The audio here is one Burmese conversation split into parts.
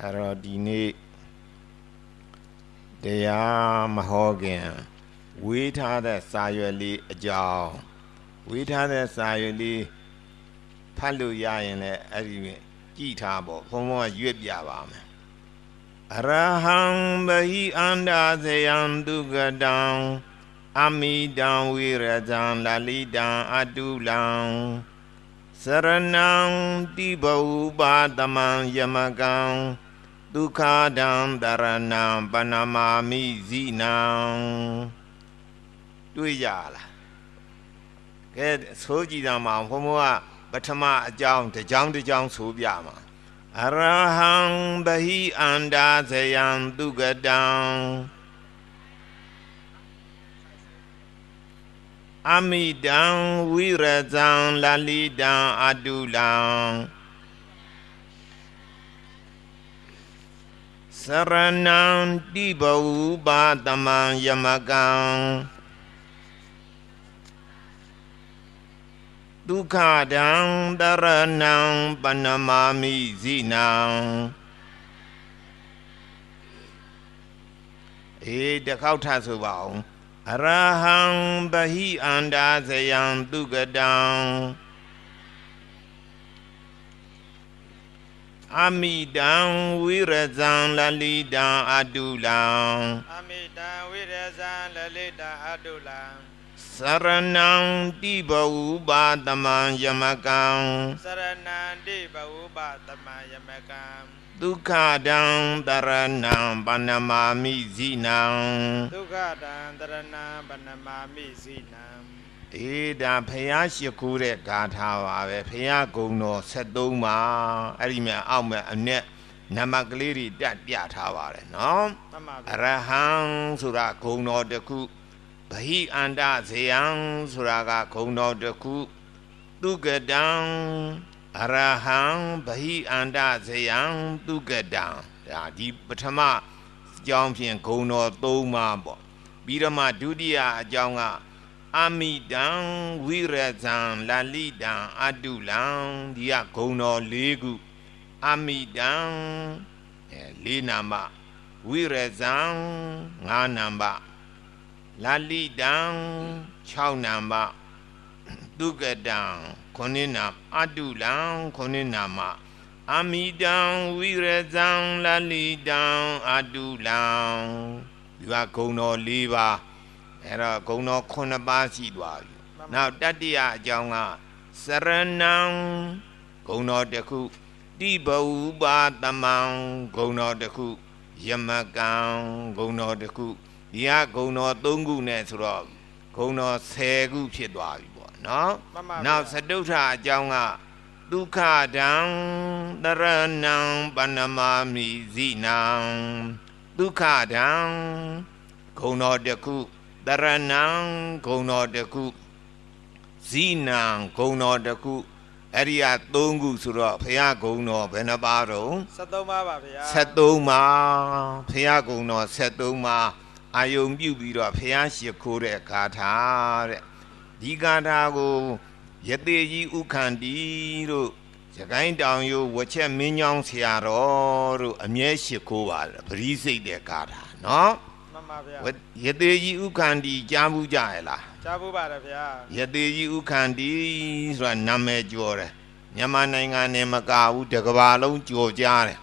အဲ့တော့ဒီနေ့တရားမဟောခင်ဝေးထားတဲ့စာရွက်လေးအကြောင်းဝေးထားတဲ့စာရွက်လေးဖတ်လို့ရရင်လည်းအဲ့ဒီကြည်ထားပေါ့ဘုံဘုံကရွတ်ပြပါမယ်အရဟံဘဟိအန္တာဇယံဒုက္ကတံအမိတံဝိရဇံလလိတံအတုလံစရဏံတိဘဝပါတမံယမကံဒုက္ခဒံတရဏံပနမာမိဇိနံတွေ့ရလားကဲဆိုကြည့်တာမှာဘုံဘုံကပထမအကြောင်းတစ်ကြောင်းတစ်ကြောင်းဆိုပြမှာအရဟံဘဟိအန္တာဇယံဒုက္ကတံအမိတံဝိရဇံလလိတံအတုလံစရဏံတိဘဝပါတမံယမကံဒုက္ခဒံတရဏံပနမာမိဇိနံတစ်ခေါက်ထဆိုပါအောင်အရဟံဘဟိအန္တာဇယံဒုက္ကတံအမိတံဝိရဇံလလိတံအတုလံအမိတံဝိရဇံလလိတံအတုလံစရဏံတိဘဝပါတမံယမကံစရဏံတိဘဝပါတမံယမကံဒုက္ခဒံတရဏံပနမာမိဇိနံဒုက္ခဒံတရဏံပနမာမိဇိနံဒါဖယားရှိခိုးတဲ့ဂါထာပါပဲဖယားဂုံတော်73ပါအဲ့ဒီမှာအောက်မှာအနဲ့နံပါတ်ကလေးတွေတက်ပြထားပါတယ်နော်အရဟံဆိုတာဂုံတော်တစ်ခုဘဟိအန္တဇယံဆိုတာကဂုံတော်တစ်ခုဒုက္ကတံအရဟံဘဟိအန္တဇယံဒုက္ကတံဒါဒီပထမအကြောင်းဖြင့်ဂုံတော်3ပါပေါ့ပြီးတော့မှဒုတိယအကြောင်းကအမိတံဝိရဇံလလိတံအတုလံဒီကဂုံတော်4ခုအမိတံ4နံပါတ်ဝိရဇံ5နံပါတ်လလိတံ6နံပါတ်ဒုက္ကတံ9နံအတုလံ9နံပါတ်အမိတံဝိရဇံလလိတံအတုလံဒီကဂုံတော်4ပါးအဲ့တော့ဂုံတော်9ပါးရှိသွားပြီနောက်တတိယအကြောင်းကစရဏံဂုံတော်တစ်ခုတိဘဝပါတမံဂုံတော်တစ်ခုယမကံဂုံတော်တစ်ခုဒီဟာဂုံတော်3ခုနဲ့ဆိုတော့ဂုံတော်10ခုဖြစ်သွားပြီပေါ့နော်နောက်စတုထအကြောင်းကဒုက္ခဒံတရဏံပနမာမိဇိနံဒုက္ခဒံဂုံတော်တစ်ခုတရဏံဂုံတော်တစ်ခုဇိနံဂုံတော်တစ်ခုအဲ့ဒီက3ခုဆိုတော့ဘုရားဂုံတော်ဘယ်နှပါတော့73ပါပါဗျာ73ပါဘုရားဂုံတော်73ပါအာယုံပြုပြီးတော့ဘုရားရှိခိုးတဲ့ဂါထာတဲ့ဒီဂါထာကိုယတိကြီးဥခန္တီတို့ရခိုင်တောင်ရိုးဝချက်မင်းညောင်းဆရာတော်တို့အမြဲရှိခိုးပါတယ်ပရိစိတ်တဲ့ဂါထာနော်မှန်ပါဗျာယတိကြီးဥခန္တီကြားဘူးကြရလားကြားဘူးပါတယ်ဗျာယတိကြီးဥခန္တီဆိုတာနာမည်ကျော်တယ်မြန်မာနိုင်ငံနဲ့မကဘူးတစ်ကမ္ဘာလုံးကျော်ကြားတယ်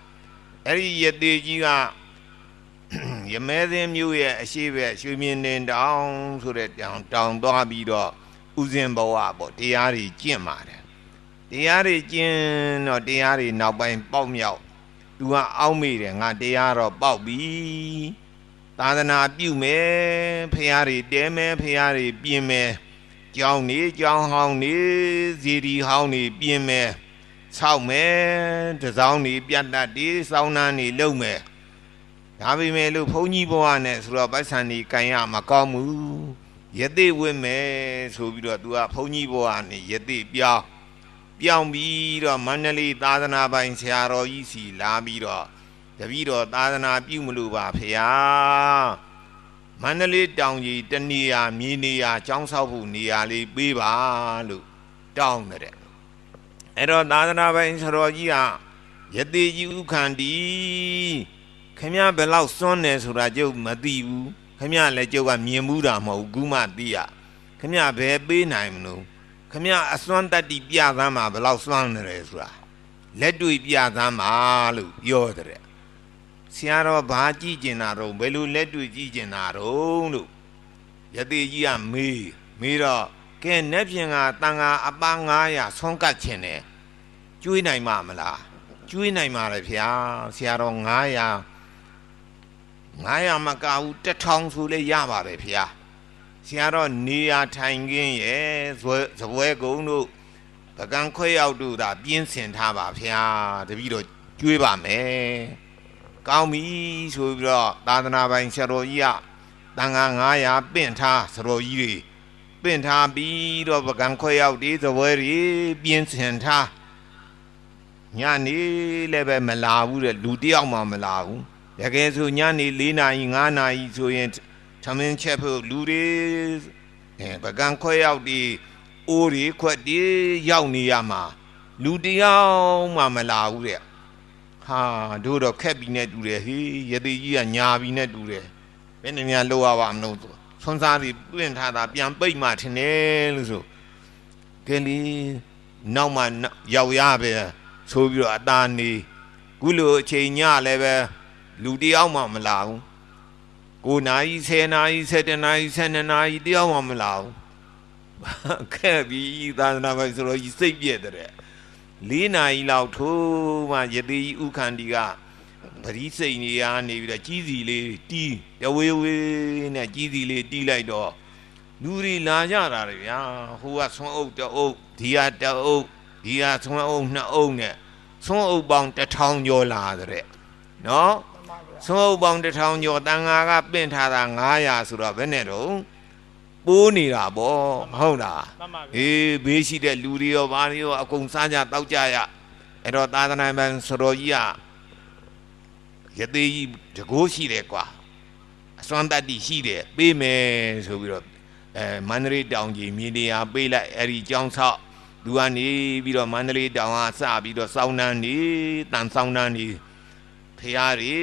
အဲ့ဒီယတိကြီးကရမဲသင်းမြို့ရဲ့အရှိဘက်ရွှေမြင့်တင်တောင်ဆိုတဲ့တောင်သွားပြီးတော့ဥစဉ်ဘဝပေါ့တရားတွေကျင့်ပါတယ်တရားတွေကျင့်တော့တရားတွေနောက်ပိုင်းပေါက်မြောက်သူကအောက်မေ့တယ်ငါတရားတော့ပေါက်ပြီသာသနာပြုမယ်ဖရာတွေတဲမယ်ဖရာတွေပြင်မယ်ကျောင်းနေကျောင်းဟောင်းနေဇီဒီဟောင်းနေပြင်မယ်ဆောက်မယ်တစောင်းနေပြတ်တတ်ဒီစောင်းနှန်းနေလုံမယ်ဒါပေမဲ့လို့ဘုန်းကြီးဘဝနဲ့ဆိုတော့ပိုက်ဆံနေကန်ရမကောင်းဘူးယသိဝတ်မယ်ဆိုပြီးတော့သူကဘုန်းကြီးဘဝနဲ့ယသိပြောင်းပြီးတော့မန္တလေးသာသနာပိုင်ဆရာတော်ကြီးစီလာပြီးတော့တပည့်တော်သာသနာပြုမလို့ပါဖေဟာမန္တလေးတောင်ကြီးတနေရာမြေနေရာကျောင်းဆောက်ဖို့နေရာလေးပေးပါလို့တောင်းတဲ့အဲ့တော့သာသနာပိုင်ဆရာတော်ကြီးက ယတိကြီးဥခန္တီခမရဘယ်လောက်စွန့်နေဆိုတာကျုပ်မသိဘူးခမရလည်းကျုပ်ကမြင်မှုတာမဟုတ်ဘူးမှသိရခမရဘယ်ပေးနိုင်မလို့ခမရအစွမ်းတတ္တိပြသမ်းမှာဘယ်လောက်စွန့်နေလဲဆိုတာလက်တွေ့ပြသမ်းမှာလို့ပြောတဲ့ဆရာတော်ဘာကြည့်ကျင်တာတော့ဘယ်လိုလက်တွေ့ကြည့်ကျင်တာတော့လို့ယတိကြီးကမေးတော့ကဲနက်ဖြင်ကတန်ဃာအပ900ဆွမ်းကတ်ခြင်းနဲ့ကျွေးနိုင်မှာမလားကျွေးနိုင်ပါလေဗျာဆရာတော်900မကဘူး1000ဆိုလဲရပါတယ်ဗျာဆရာတော်နေရာထိုင်ခင်းရဲ့ဇပွဲကုံတို့ပကံခွဲရောက်တို့သာပြင်းစင်ထားပါဗျာတပည့်တော်ကျွေးပါမယ်ကောင်းပြီဆိုပြီးတော့သာသနာပိုင်ဆရာတော်ကြီးကတန်ဃာ900ပင့်ထားဆရာတော်ကြီးတွေပင့်ထားပြီးတော့ပကံခွဲရောက်ဒီဇပွဲတွေပြင်းစင်ထားညနေလည်းပဲမလာဘူးတဲ့လူတယောက်မှမလာဘူးတကယ်ဆိုညနေ4နာရီ5နာရီဆိုရင်သမင်းချက်ဖို့လူတွေပကံခွဲရောက်ဒီအိုးတွေခွက်တွေရောက်နေရမှာလူတယောက်မှမလာဘူးတဲ့ဟာတို့တော့ခက်ပြီးနဲ့တူတယ်ဟေးယတိကြီးကညာပြီးနဲ့တူတယ်ဘယ်နှများလောက်ရပါမလို့ဆွမ်းစားပြီးပြင့်ထားတာပြန်ပိတ်မှထင်တယ်လို့ဆိုကဲလီနောက်မှရောက်ရပဲဆိုပြီးတော့အသားနေခုလိုအချိန်ညလည်းပဲလူတယောက်မှမလာဘူး9နာရီ10နာရီ17နာရီ12နာရီတယောက်မှမလာဘူးခဲ့ပြီးသာသနာ့ဘက်ဆိုတော့စိတ်ပြည့်တဲ့4နာရီလောက်ထိုးမှယတိဥခန္တီကပရိစိတ်နေရနေပြီးတော့ကြီးစီလေးတီးတဝေးဝေးနဲ့ကြီးစီလေးတီးလိုက်တော့လူတွေလာကြတာလေဗျာဟိုကဆွမ်းအုပ်တအုပ်ဒီကတအုပ်ဒီကဆွမ်းအုပ်2အုပ်နဲ့ဆွမ်းအုပ်ပေါင်း1000ကျော်လာတဲ့နော်ဆွမ်းအုပ်ပေါင်း1000ကျော်တန်ဃာကပင့်ထားတာ900ဆိုတော့ဘယ်နဲ့တော့ပိုးနေတာပေါ့မဟုတ်လားအေးဘေးရှိတဲ့လူတွေရောဘာတွေရောအကုန်စားကြတောက်ကြရအဲ့တော့သာသနာ့ဘန်စတော်ကြီးကယတိကြီးတကိုးရှိတယ်ကွာအစွမ်းတတ္တိရှိတယ်ပေးမယ်ဆိုပြီးတော့မန္တလေးတောင်ကြီးမြေနေရာပေးလိုက်အဲ့ဒီကျောင်းဆောက်သူကနေပြီးတော့မန္တလေးတောင်ကစပြီးတော့စောင်းနှန်းနေတန်စောင်းနှန်းနေဖရာတွေ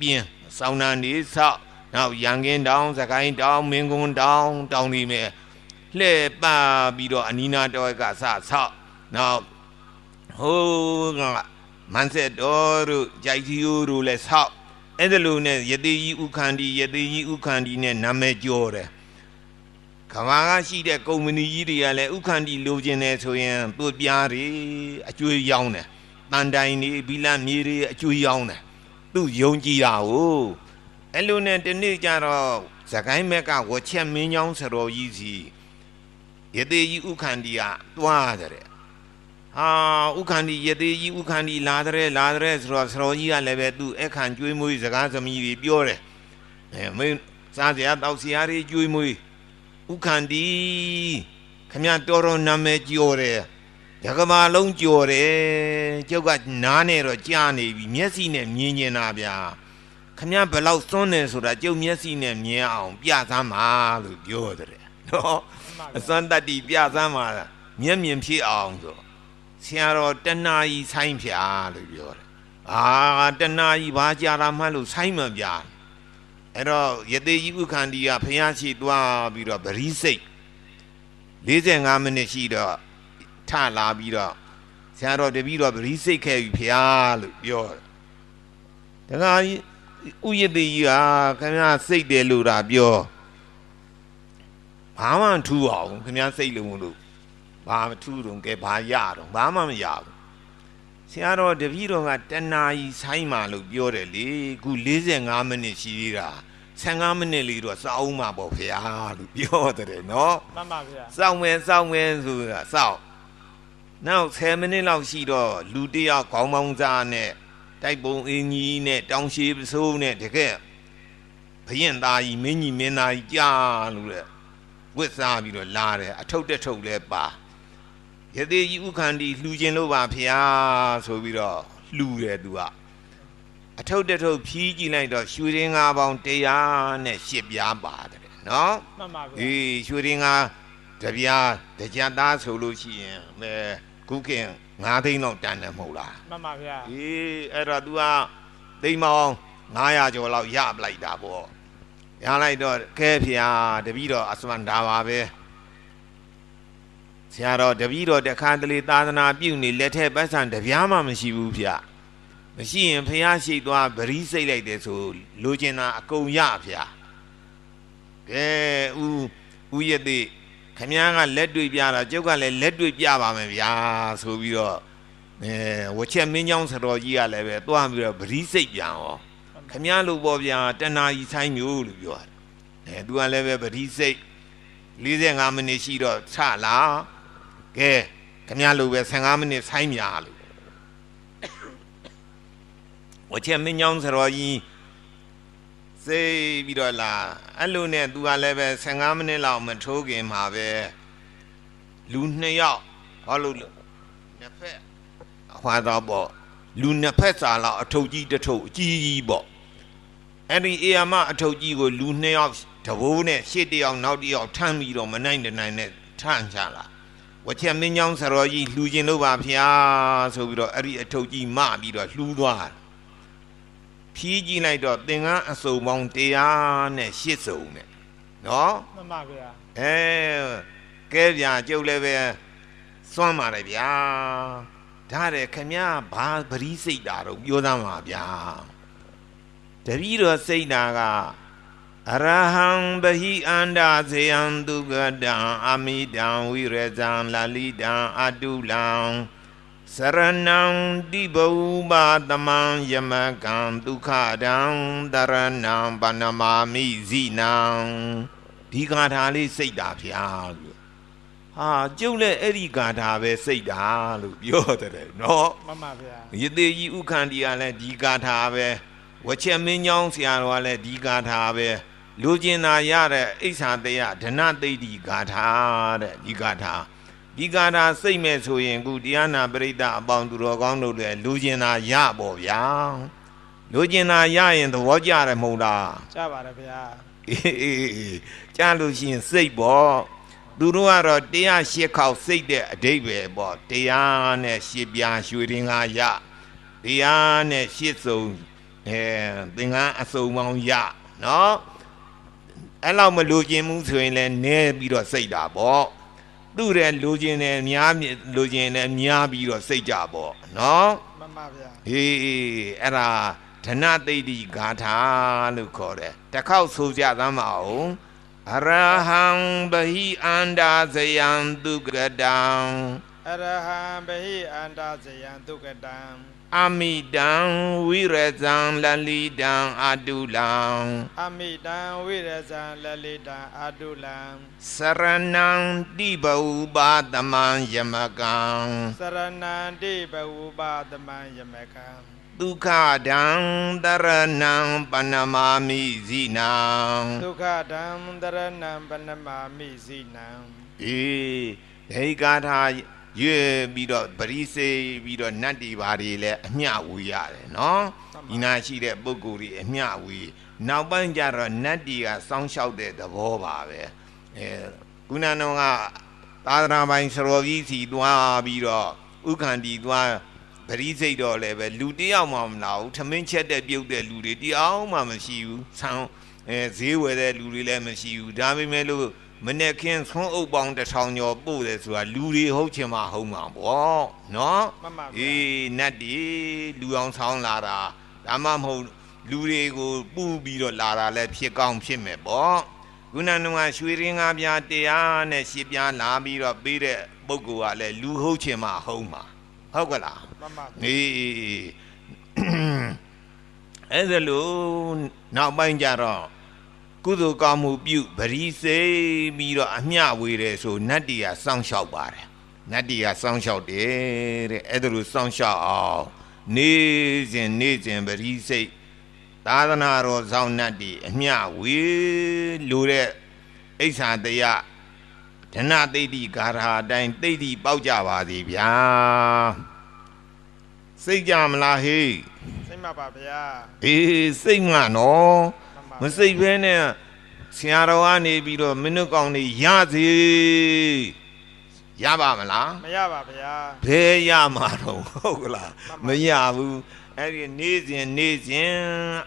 ပြင်းစောင်းနှန်းနေဆောက်နောက်ရန်ကင်းတောင်စကိုင်းတောင်မင်းကုန်းတောင်တောင်နေမယ်လှည့်ပပြီးတော့အနီးနားတောကစဆောက်နောက်ဟိုးကမန်းဆက်တော်တို့ကြိုက်ကြီးတို့လည်းဆောက်အဲ့ဒါလိုနဲ့ယတိကြီးဥခန္တီနဲ့နာမည်ကျော်တယ်ကဘာကရှိတဲ့ကုမ္ပဏီကြီးတွေကလည်းဥခန္တီလိုချင်တယ်ဆိုရင်သူ့ပြားတွေအကျွေးရောင်းတယ်တန်တိုင်တွေဘီလမြေတွေအကျွေးရောင်းတယ်သူ့ယုံကြည်တာဟုတ်အဲ့လိုနဲ့တနေ့ကျတော့ဇကိုင်းမက်ကဝချက်မင်းချောင်းစတော်ကြီးစီယတိကြီးဥခန္တီကသွားတယ်ဟာဥခန္တီယတိကြီးဥခန္တီလာတဲ့ဆိုတော့စတော်ကြီးကလည်းပဲသူ့အခန့်ကျွေးမွေးစကားသမီးတွေပြောတယ်မင်းစားစရာတောက်စရာတွေကျွေးမွေးဥခန္တီခမရတော်နာမည်ကျော်တယ်ဓကမာလုံးကျော်တယ်ကျုပ်ကနားနဲ့တော့ကြားနေပြီမျက်စိနဲ့မြင်နေတာဗျာခမရဘယ်လောက်စွန်းနေဆိုတာကျုပ်မျက်စိနဲ့မြင်အောင်ပြသမ်းပါလို့ပြောတယ်နော်အစွမ်းတတ္တိပြသမ်းပါမျက်မြင်ဖြစ်အောင်ဆိုဆရာတော်တဏှာကြီးဆိုင်ဖြာလို့ပြောတယ်တဏှာကြီးဘာကြာတာမှလို့ဆိုင်မပြအဲ့တော့ယတိကြီးဥခန္တီကဖျားရှိသွားပြီးတော့ပရိစိတ်45မိနစ်ရှိတော့ထလာပြီးတော့ဆရာတော်တပည့်တော်ပရိစိတ်ခဲ့ပြီဖျားလို့ပြောတယ်တခါကြီးဥယတိကြီးကခင်ဗျားစိတ်တယ်လို့ဒါပြောဘာမှထူအောင်ခင်ဗျားစိတ်လုံးလို့ဘာမထူတော့ကဲဘာရတော့ဘာမှမရဘူးဆရာတော်တပည့်တော်ကတဏှာကြီးဆိုင်မှလို့ပြောတယ်လေခု45မိနစ်ရှိသေးတာ15မိနစ်လေးတော့စောင်းမှာပေါ့ဗျာလို့ပြောတယ်နော်မှန်ပါဗျာစောင်းမယ်ဆိုတာစောင်းနောက်10မိနစ်လောက်ရှိတော့လူတယောက်ခေါင်းပေါင်းစားနဲ့တိုက်ပုံအင်းကြီးနဲ့တောင်ရှိပစိုးနဲ့တကယ်ဘရင်သားကြီးမင်းကြီးမင်းသားကြီးကြားလို့တဲ့ဝစ်စားပြီးတော့လာတယ်အထုပ်တက်ထုပ်လဲပါယတိကြီးဥခန္တီလှူခြင်းလို့ပါဗျာဆိုပြီးတော့လှူတယ်သူကအထုပ်တက်ထုပ်ဖြီးကြည့်လိုက်တော့ရွှေရင်း၅ပေါင်း108ပြားပါတယ်နော်မှန်ပါဗျာရွှေရင်း၅တပြားတကြသားဆိုလို့ရှိရင် ခုခင်9သိန်းလောက်တန်တယ်မဟုတ်လား မှန်ပါဗျာ အေးအဲ့တော့ तू ကသိန်းပေါင်း900ကျော်လောက်ရပလိုက်တာပေါ့ရလိုက်တော့ကဲဖေဟာတပည့်တော်အစွမ်းဒါပါပဲဆရာတော်တပည့်တော်တခါတလေသာသနာပြုနေလက်ထက်ပတ်စံတပြားမှမရှိဘူးဗျမရှိရင်ဖះရှိသွားဗရီးစိတ်လိုက်တယ်ဆိုလိုချင်တာအကုန်ရဗျကဲဦးရသေးခမည်းကလက်တွေ့ပြတာကျုပ်ကလည်းလက်တွေ့ပြပါမယ်ဗျာဆိုပြီးတော့ဝချက်မင်းကြောင်းစတော်ကြီးကလည်းပဲသွားပြီးတော့ဗရီးစိတ်ပြန်ရောခမည်းလို့ပေါ့ဗျာတဏှာကြီးဆိုင်မျိုးလို့ပြောတယ်သူကလည်းပဲဗရီးစိတ်45မိနစ်ရှိတော့ချလာကဲခမည်းလို့ပဲ15မိနစ်ဆိုင်မြာလို့ဝချက်မင်းကြောင်းစတော်ကြီးစိတ်ပြီးတော့လာအဲ့လိုနဲ့သူကလည်းပဲ15မိနစ်လောက်မထိုးခင်မှာပဲလူ2ယောက်ဟောလို့နှစ်ဖက်အခွာတော့ပေါ့လူနှစ်ဖက်စာလောက်အထုပ်ကြီးတစ်ထုပ်အကြီးကြီးပေါ့အဲ့ဒီအေယာမအထုပ်ကြီးကိုလူ2ယောက်တဘိုးနဲ့ရှေ့တစ်ယောက်နောက်တစ်ယောက်ထမ်းပြီးတော့မနိုင်တဲ့နိုင်နဲ့ထမ်းချလာဝချက်မင်းကြောင်းစတော်ကြီးလှူခြင်းလို့ပါဗျာဆိုပြီးတော့အဲ့ဒီအထုပ်ကြီးမပြီးတော့လှူသွားဖြီးကြည့်လိုက်တော့သင်္ကန်းအစုံပေါင်း180စုံနဲ့နော်မှန်ပါဗျာကဲဗျာကျုပ်လည်းပဲစွမ်းပါတယ်ဗျာဒါတဲ့ခမည်းဘာပရိစိတ်တာတော့ပြောသားမှာဗျာတပည့်တော်စိတ်တာကအရဟံဘဟိအန္တဇေယံဒုက္ကတံအမိတံဝိရဇံလလိတံအတုလံစရဏံတိဘုဘာသမံယမကံဒုက္ခတံတရဏံပဏမာမိဇိနံဒီဂါထာလေးစိတ်တာဗျာလို့ဟာကျုပ်လည်းအဲ့ဒီဂါထာပဲစိတ်တာလို့ပြောတယ်နော်မှန်ပါဗျာယတိကြီးဥခန္တီကလည်းဒီဂါထာပဲဝချက်မင်းကြောင်းဆရာတော်ကလည်းဒီဂါထာပဲလူကျင်နာရတဲ့အိဋ္ဌာတယဒနသိတိဂါထာတဲ့ဒီဂါထာဒီကာထာစိတ်မဲ့ဆိုရင်ခုတရားနာပရိသတ်အပေါင်းသူတော်ကောင်းတို့လည်းလူကျင်တာရပေါ့ဗျာလူကျင်တာရရင်သဘောကျတယ်မဟုတ်လားကျပါတယ်ဗျာအေးကြားလို့ရှိရင်စိတ်ပေါ့သူတို့ကတော့108ခေါက်စိတ်တဲ့အဓိပ္ပာယ်ပေါ့တရားနဲ့8ပြားရွှေရင်ကရတရားနဲ့8စုံသင်္ကန်းအစုံပေါင်းရနော်အဲ့လောက်မလူကျင်မှုဆိုရင်လည်းနည်းပြီးတော့စိတ်တာပေါ့သူ့ရဲ့လူချင်းနဲ့များလူချင်းနဲ့များပြီးတော့စိတ်ကြပေါ့နော်မှန်ပါဗျာဟေးအဲ့ဒါဓနသိတိဂါထာလို့ခေါ်တယ်တစ်ခေါက်ဆိုကြသမ်းပါအောင်အရဟံဘဟိအန္တာဇယံဒုက္ကတံအရဟံဘဟိအန္တာဇယံဒုက္ကတံအမိတံဝိရဇံလလိတံအတုလံအမိတံဝိရဇံလလိတံအတုလံစရဏံတိဘဥပါသမံယမကံစရဏံတိဘဥပါသမံယမကံဒုက္ခဒံတရဏံပဏမာမိဇိနံဒုက္ခဒံတရဏံပဏမာမိဇိနံဒေဂါထာရွေပြီးတော့ပရိစေပြီးတော့နတ်တီပါတွေလည်းအမျှဝေရတယ်နော်ဒီနာရှိတဲ့ပုဂ္ဂိုလ်တွေအမျှဝေနောက်ပိုင်းကျတော့နတ်တီကစောင်းလျှောက်တဲ့သဘောပါပဲခုနကတော့သာသနာပိုင်စရောကြီးစီသွားပြီးတော့ဥက္ကန္တီသွားပရိစိတ်တော့လည်းပဲလူတယောက်မှမလာဘူးထမင်းချက်တဲ့ပြုတ်တဲ့လူတွေတယောက်မှမရှိဘူးဆန်းဈေးဝယ်တဲ့လူတွေလည်းမရှိဘူးဒါပေမဲ့လို့မနေ့ခင်ဆွမ်းအုပ်ပေါင်း1000ကျော်ပို့တယ်ဆိုတာလူတွေဟုတ်ချင်မှဟုတ်မှာပေါ့နော်အေးနတ်ဒီလူအောင်ဆောင်းလာတာဒါမှမဟုတ်လူတွေကိုပူပြီးတော့လာတာလည်းဖြစ်ကောင်းဖြစ်မယ်ပေါ့ခုနကရွှေရင်းကားပြားတရားနဲ့ရှစ်ပြားလာပြီးတော့ပေးတဲ့ပုဂ္ဂိုလ်ကလည်းလူဟုတ်ချင်မှဟုတ်မှာဟုတ်ကလားအေးအဲ့ဒါလို့နောက်ပိုင်းကျတော့ကုသိုလ်ကောင်းမှုပြုပရိစေပြီးတော့အမျှဝေတယ်ဆိုနတ်တီကစောင့်ရှောက်ပါတယ်နတ်တီကစောင့်ရှောက်တယ်တဲ့အဲ့ဒါလိုစောင့်ရှောက်အောင်နေစဉ်ပရိစိတ်သာသနာတော်ဆောင်နတ်တီအမျှဝေလို့တဲ့အိဋ္ဌာတယဓနသိတိဂါထာအတိုင်းသိတိပေါက်ကြပါစေဗျာစိတ်ကြမလားဟေးစိတ်မှပါဗျာအေးစိတ်မှနော်မစိတ်ဘဲနဲ့ဆရာတော်ကနေပြီးတော့မင်းတို့ကောင်းနေရစေ ရပါမလား မရပါဗျာ ဘယ်ရမှာတော့ဟုတ်ကလားမရဘူးအဲ့ဒီနေ့စဉ်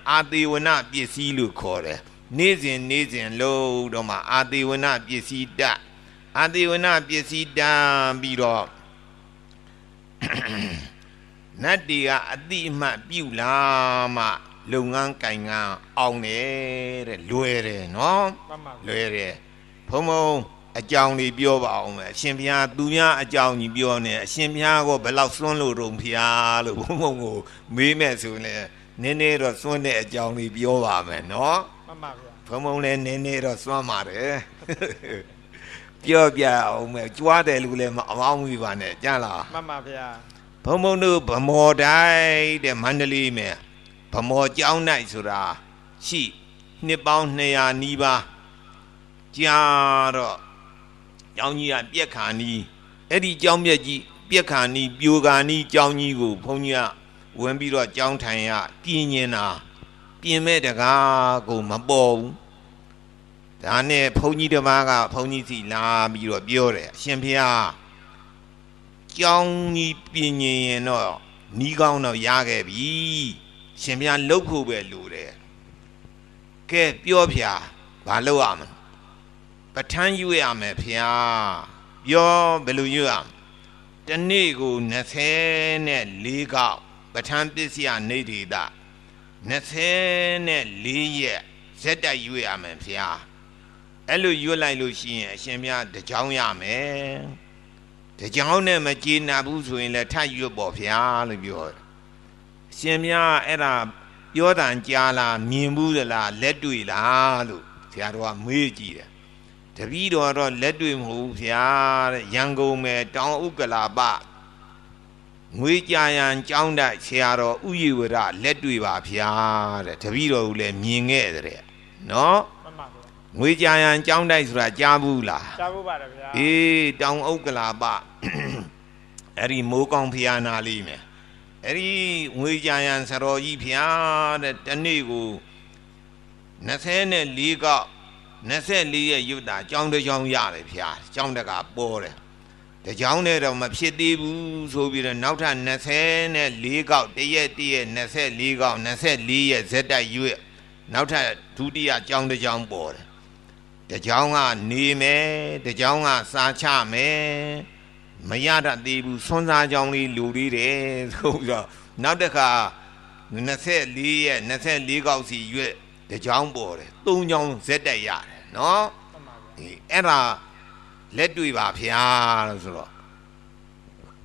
အာသေဝနပစ္စည်းလို့ခေါ်တယ်နေ့စဉ်လို့တော့မှအာသေဝနပစ္စည်းတအာသေဝနပစ္စည်းတပြီးတော့နတ်တီကအတိအမှတ်ပြုလာမှလုပ်ငန်းကင်ငန်းအောင်တယ်တဲ့လွယ်တယ်နော်လွယ်တယ်ဘုံဘုံအကြောင်းလေးပြောပါအောင်မယ်အရှင်ဘုရားသူများအကြောင်းကြီးပြောနေအရှင်ဘုရားကဘယ်လောက်စွန့်လို့တော့ဘုရားလို့ဘုံဘုံကိုမေးမဲ့ဆိုရင်နည်းနည်းတော့စွန့်တဲ့အကြောင်းလေးပြောပါမယ်နော်မှန်ပါဗျာဘုံဘုံလည်းနည်းနည်းတော့စွန့်ပါတယ်ပြောပြအောင်မယ်ကြွားတယ်လို့လည်းမအောင်ဘူးပါနဲ့ကြားလားမှန်ပါဗျာဘုံဘုံတို့ဗမော်တိုင်းတဲ့မန္တလေးမယ်ဗမော်ကျောင်း၌ဆိုတာရှိနှစ်ပေါင်း200နီးပါးကြာတော့ကျောင်းကြီးကပြက်ခါနီးအဲ့ဒီကျောင်းမြက်ကြီးပြက်ခါနီးပြိုခါနီးကျောင်းကြီးကိုဘုန်းကြီးကဝင်ပြီးတော့ကျောင်းထိုင်ရပြင်းနေတာပြင်မဲ့တကားကိုမပေါ်ဘူးဒါနဲ့ဘုန်းကြီးတစ်ပါးကဘုန်းကြီးစီလာပြီးတော့ပြောတယ်အရှင်ဘုရားကျောင်းကြီးပြင်ရင်တော့နီးကောင်းတော့ရခဲ့ပြီရှင်ဘုရားလှုပ်ဖို့ပဲလိုတယ်ကဲပြောဖျားဘာလုပ်ရမလဲပဋ္ဌာန်းယူရမယ်ဖျားပြောဘယ်လိုယူရမလဲတနေ့ကို24ခေါက်ပဋ္ဌာန်းပစ္စယနေဒေတာ24ရက်ဇက်တိုက်ယူရမယ်ဖျားအဲ့လိုယူလိုက်လို့ရှိရင်အရှင်ဘုရားတကြောင်ရမယ်တကြောင်နဲ့မကျေနပ်ဘူးဆိုရင်လည်းထပ်ရွတ်ပေါ့ဖျားလို့ပြောတယ်ရှင်များအဲ့ဒါပြောတန်ကြားလားမြင်ဘူးလားလက်တွေ့လားလို့ဆရာတော်ကမေးကြည့်တယ်တပည့်တော်တော့လက်တွေ့မဟုတ်ဘူးဗျာတဲ့ရန်ကုန်မယ်တောင်ဥက္ကလာပငွေကြရန်ကျောင်းတိုက်ဆရာတော်ဥယျဝရလက်တွေ့ပါဗျာတဲ့တပည့်တော်ကလည်းမြင်ခဲ့တဲ့နော်မှန်ပါဗျာငွေကြရန်ကျောင်းတိုက်ဆိုတာကြားဘူးလားကြားဘူးပါတယ်ဗျာအေးတောင်ဥက္ကလာပအဲ့ဒီမိုးကောင်းဖျားနာလေးမယ်အဲ့ဒီငွေကြရန်ဆရာကြီးဖျားတဲ့တနေ့ကို24ခေါက်24ရက်ရွတ်တာကျောင်းတစ်ကျောင်းရတယ်ဖျားကျောင်းတကပေါ်တယ်တကျောင်းနဲ့တော့မဖြစ်သေးဘူးဆိုပြီးတော့နောက်ထပ်24ခေါက်တရက်24ခေါက်24ရက်ဇက်တိုက်ရွတ်နောက်ထပ်ဒုတိယကျောင်းတစ်ကျောင်းပေါ်တယ်တကျောင်းကနေမယ်တကျောင်းကစားချမယ်မရတတ်သေးဘူးဆွမ်းစားကြောင်းလေးလူသေးတယ်ဆိုပြီးတော့နောက်တစ်ခါ24ရက်24ခေါက်စီရွက်တကြောင်ပေါ်တယ်3ကြောင်ဇက်တက်ရတယ်နော်အဲ့ဒါလက်တွေ့ပါဗျာလို့ဆိုတော့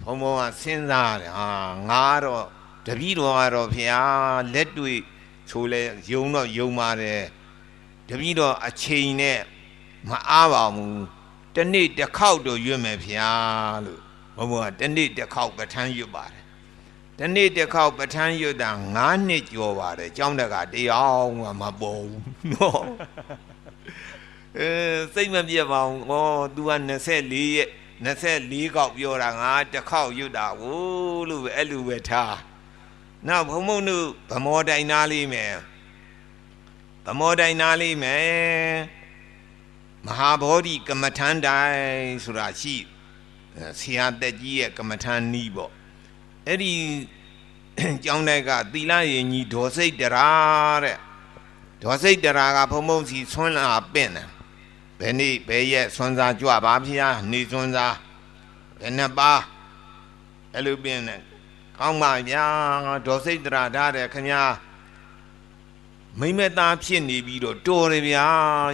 ဘုံဘုံကစဉ်းစားတယ်ဟာငါတော့တပည့်တော်ကတော့ဗျာလက်တွေ့ဆိုလဲယုံတော့ယုံပါတယ်တပည့်တော်အချိန်နဲ့မအားပါဘူးတနေ့တစ်ခေါက်တော့ရွတ်မယ်ဗျာလို့ဘုံဘုံကတနေ့တစ်ခေါက်ပဋ္ဌာန်းရွတ်ပါတယ်တနေ့တစ်ခေါက်ပဋ္ဌာန်းရွတ်တာ9နှစ်ကျော်ပါတယ်ကျောင်းတကတရားမှမပေါ်ဘူးနော်စိတ်မပြတ်ပါဘူးဩ तू က24ရက်24ခေါက်ပြောတာငါတစ်ခေါက်ရွတ်တာကိုလို့ပဲအဲ့လိုပဲထားနောက်ဘုံဘုံတို့ဗမောတိုင်သားလေးမယ်ဗမောတိုင်သားလေးမယ်မဟာဗောဓိကမ္မထန်တိုင်ဆိုတာရှိဆရာတက်ကြီးရဲ့ကမ္မထန်နီးပေါ့အဲ့ဒီကျောင်းတိုက်ကသီလရင်ကြီးဒေါ်စိတ်တရာတဲ့ဒေါ်စိတ်တရာကဘုံဘုံစီဆွမ်းလာပင့်တယ်ဘယ်နေ့ဘယ်ရက်ဆွမ်းစားကြွပါဖျားနေဆွမ်းစားဘယ်နှစ်ပါအဲ့လိုပင့်တယ်ကောင်းပါဗျာဒေါ်စိတ်တရာထားတယ်ခင်ဗျာမိမသားဖြစ်နေပြီးတော့တော်တယ်ဗျာ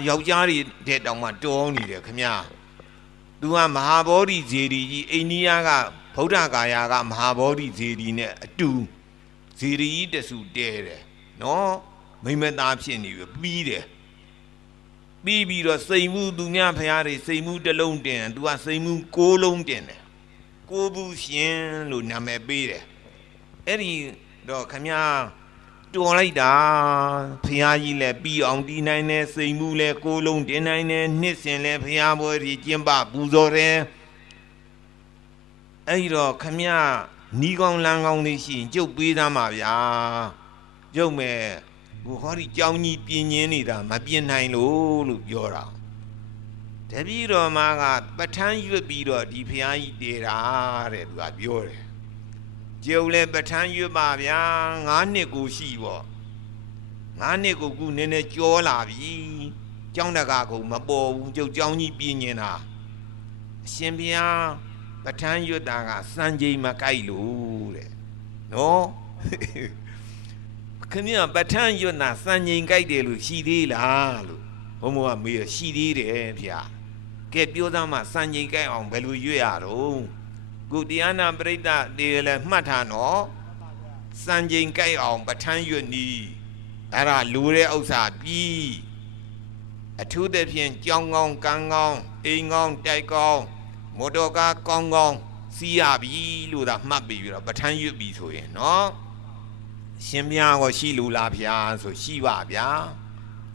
ယောက်ျားတွေတဲ့တောင်မှတော်နေတယ်ခင်ဗျာသူကမဟာဗောဓိဇေဒီကြီးအိန္ဒိယကဗုဒ္ဓဂါယာကမဟာဗောဓိဇေဒီနဲ့အတူဇေဒီကြီးတဆူတဲတယ်နော်မိမသားဖြစ်နေပြီးတယ်ပြီးပြီးတော့စိန်မှုသူများဖရားတွေစိန်မှုတစ်လုံးတင်သူကစိန်မှု6လုံးတင်တယ်6ဘူးရှင်လို့နာမည်ပေးတယ်အဲ့ဒီတော့ခမညာတော်လိုက်တာဖရားကြီးလည်းပြီးအောင်တီးနိုင်တယ်စိန်မှုလည်း6လုံးတင်နိုင်တယ်နှစ်စဉ်လည်းဖရားပွဲကြီးကျင်းပပူဇော်တယ်အဲ့ဒီတော့ခမညာနီးကောင်းလမ်းကောင်းလေးရှိရင်ကျုပ်ပေးသားမှာဗျာကျုပ်မဲ့ဟိုဟောဒီကြောင်းကြီးပြင်းရင်းနေတာမပြင်းနိုင်လို့ပြောတာ တပည့်တော်မှာကပဋ္ဌာန်းရွတ်ပြီးတော့ဒီဖရာကြီးတည်တာတဲ့သူကပြောတယ်ကျုပ်လည်းပဋ္ဌာန်းရွတ်ပါဗျာ9နှစ်ကိုရှိပေါ့9နှစ်ကိုခုနည်းနည်းကြောလာပြီကျောင်းတကာကုံမပေါ်ဘူးကျုပ်ကျောင်းကြီးပြင်းနေတာအရှင်ဘုရားပဋ္ဌာန်းရွတ်တာကစံချိန်မကိုက်လို့တဲ့နော်ခင်ဗျာပဋ္ဌာန်းရွတ်တာစံချိန်ကိုက်တယ်လို့ရှိသေးလားလို့ဘုံဘုံကမေးရရှိသေးတယ်ဗျာကဲပြောသားမှစံချိန်ကိုက်အောင်ဘယ်လိုရွတ်ရတော့ခုတရားနာပရိသတ်တွေလည်းမှတ်ထားနော်စံချိန်ကိုက်အောင်ပဋ္ဌာန်းရွတ်နီးအဲ့ဒါလူတဲ့ဥစ္စာပြီးအထူးသဖြင့်ကြောင်းကောင်းကန်းကောင်းအိမ်ကောင်းတိုက်ကောင်းမော်တော်ကားကောင်းကောင်းစီးရပြီလို့သာမှတ်ပြီးတော့ပဋ္ဌာန်းရွတ်ပြီဆိုရင်နော်ရှင်ဘုရားကိုရှိလို့လားဗျာဆိုရှိပါဗျာ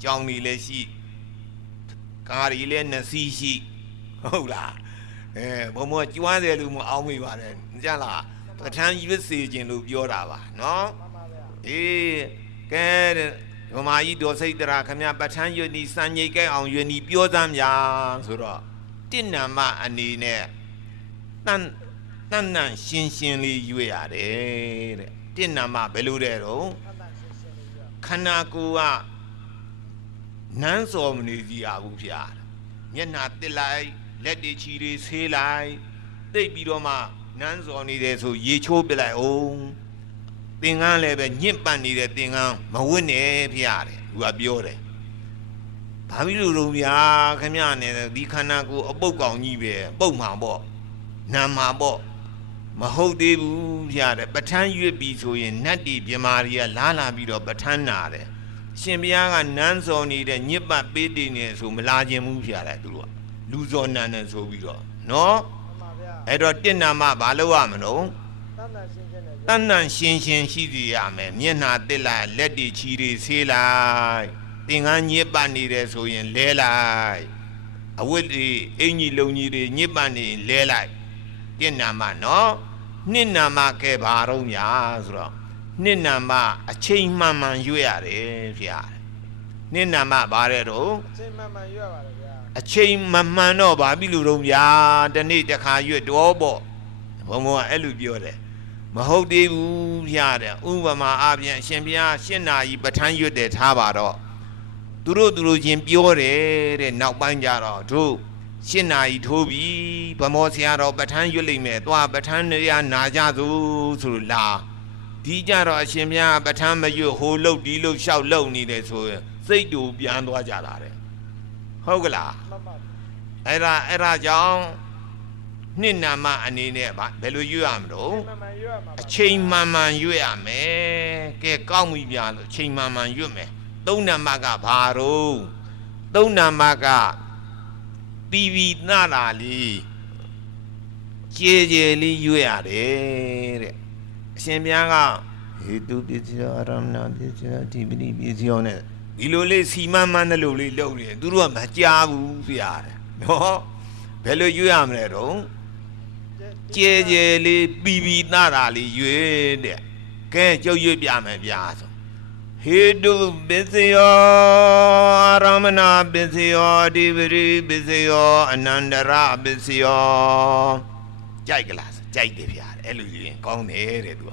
ကြောင်းကြီးလည်းရှိကားကြီးလည်းနှစ်စီးရှိဟုတ်လားဘုံဘကျွမ်းတယ်လို့မအောင်မိပါတယ်ကြလားပဋ္ဌာန်းရွတ်စေခြင်းလို့ပြောတာပါနော်အေးကဲဗမာကြီးဒေါ်စိတ်တရာခမပဋ္ဌာန်းရွတ်နီစံရိတ်ကဲအောင်ရွတ်နီပြောစမ်းများဆိုတော့တဏ္ဏမအနေနဲ့တန်တန်ရှင်းရှင်းလေးရွတ်ရတယ်တဲ့တဏ္ဏမဘယ်လိုတဲ့တော့ခန္ဓာကိုယ်ကနန်းစော်မနေစီရဘူးဗျာမျက်နှာတစ်လိုက်လက်တွေချီတွေဆေးလိုက်သိပ်ပြီးတော့မှနန်းစော်နေတယ်ဆိုရေချိုးပလိုက်အောင်သင်္ကန်းလည်းပဲညင့်ပတ်နေတဲ့သင်္ကန်းမဝတ်နဲ့ဖျားတယ်သူကပြောတယ်ဘာဖြစ်လို့တော့ဗျာခမရနဲ့ဒီခန္ဓာကိုယ်အပုတ်ကောင်ကြီးပဲပုတ်မှာပေါ့နာမှာပေါ့မဟုတ်သေးဘူးဖျားတယ်ပဋ္ဌာန်းရွတ်ပြီးဆိုရင်နတ်တီမြမာတွေကလာပြီးတော့ပဋ္ဌာန်းနာတယ်ရှင်ဘုရားကနန်းစော်နေတဲ့ညစ်ပတ်ပေးတင်နေဆိုမလာခြင်းဘူးဖျားတယ်သူကလူစော်နန်းနဲ့ဆိုပြီးတော့နော်အဲ့တော့တဏ္ဏမဘာလို့ရမလို့တဏ္ဏရှင်းရှိစီရမယ်မျက်နှာတစ်လိုက်လက်တွေချီတွေဆေးလိုက်သင်္ကန်းညစ်ပတ်နေတယ်ဆိုရင်လဲလိုက်အဝတ်တွေအင်ကြီးလုံကြီးတွေညစ်ပတ်နေလဲလိုက်တဏ္ဏမနော်နှစ်နာမကဲဘာတော့ညာဆိုတော့နှစ်နာမအချိန်မှန်မှန်ရွတ်ရတယ်ဗျာနှစ်နာမဘာတဲ့တော့အချိန်မှန်မှန်ရွတ်ပါတယ်ဗျာအချိန်မှန်တော့ဘာပြီလို့တော့ဗျာတနေ့တစ်ခါရွတ်တော့ပေါ့ဘုံဘုံကအဲ့လိုပြောတယ်မဟုတ်သေးဘူးဗျာတဲ့ဥပမာအပြင်အရှင်ဘုရားရှင်းနာကြီးပဋ္ဌာန်းရွတ်တယ်ထားပါတော့သူတို့ချင်းပြောတယ်တဲ့နောက်ပိုင်းကြတော့တို့ရှင်းနာကြီးထိုးပြီးဗမောဆရာတော်ပဋ္ဌာန်းရွတ်လိမ့်မယ်သွားပဋ္ဌာန်းနေရနာကြသို့ဆိုလို့လာဒီကြတော့အရှင်ဘုရားပဋ္ဌာန်းမရွတ်ဟိုလုတ်ဒီလုတ်လျှောက်လုတ်နေတယ်ဆိုရင်စိတ်တူပြန်သွားကြတာတဲ့ဟုတ်ကလားအဲ့ဒါကြောင့်နှစ်နာမအနေနဲ့ဘယ်လိုရွတ်ရမလို့အချိန်မှန်မှန်ရွတ်ရမယ်ကဲကောင်းပြီဗျာလို့အချိန်မှန်မှန်ရွတ်မယ်သုံးနာမကဘာတော့သုံးနာမကပီပီနာလာလေးကျေလေးရွတ်ရတယ်တဲ့အရှင်ဘုရားကဟေတုပစ္စယောအရမဏပစ္စယောဒီပတိပစ္စယောနဲ့ဒီလိုလေးစီမံမှန်းတဲ့လိုလေးလုပ်နေသူတို့ကမကြားဘူးဗျာတဲ့နော်ဘယ်လိုရွတ်ရမလဲတော့ကျေလေးပီပီနာတာလေးရွတ်တဲ့ကဲကြုတ်ရွတ်ပြမယ်ဗျာဆိုဟေတုပစ္စယောအရမဏပစ္စယောဒီပတိပစ္စယောအနန္တရပစ္စယောကြိုက်ကလားကြိုက်တယ်ဗျာအဲ့လိုရင်ကောင်းတယ်တဲ့သူက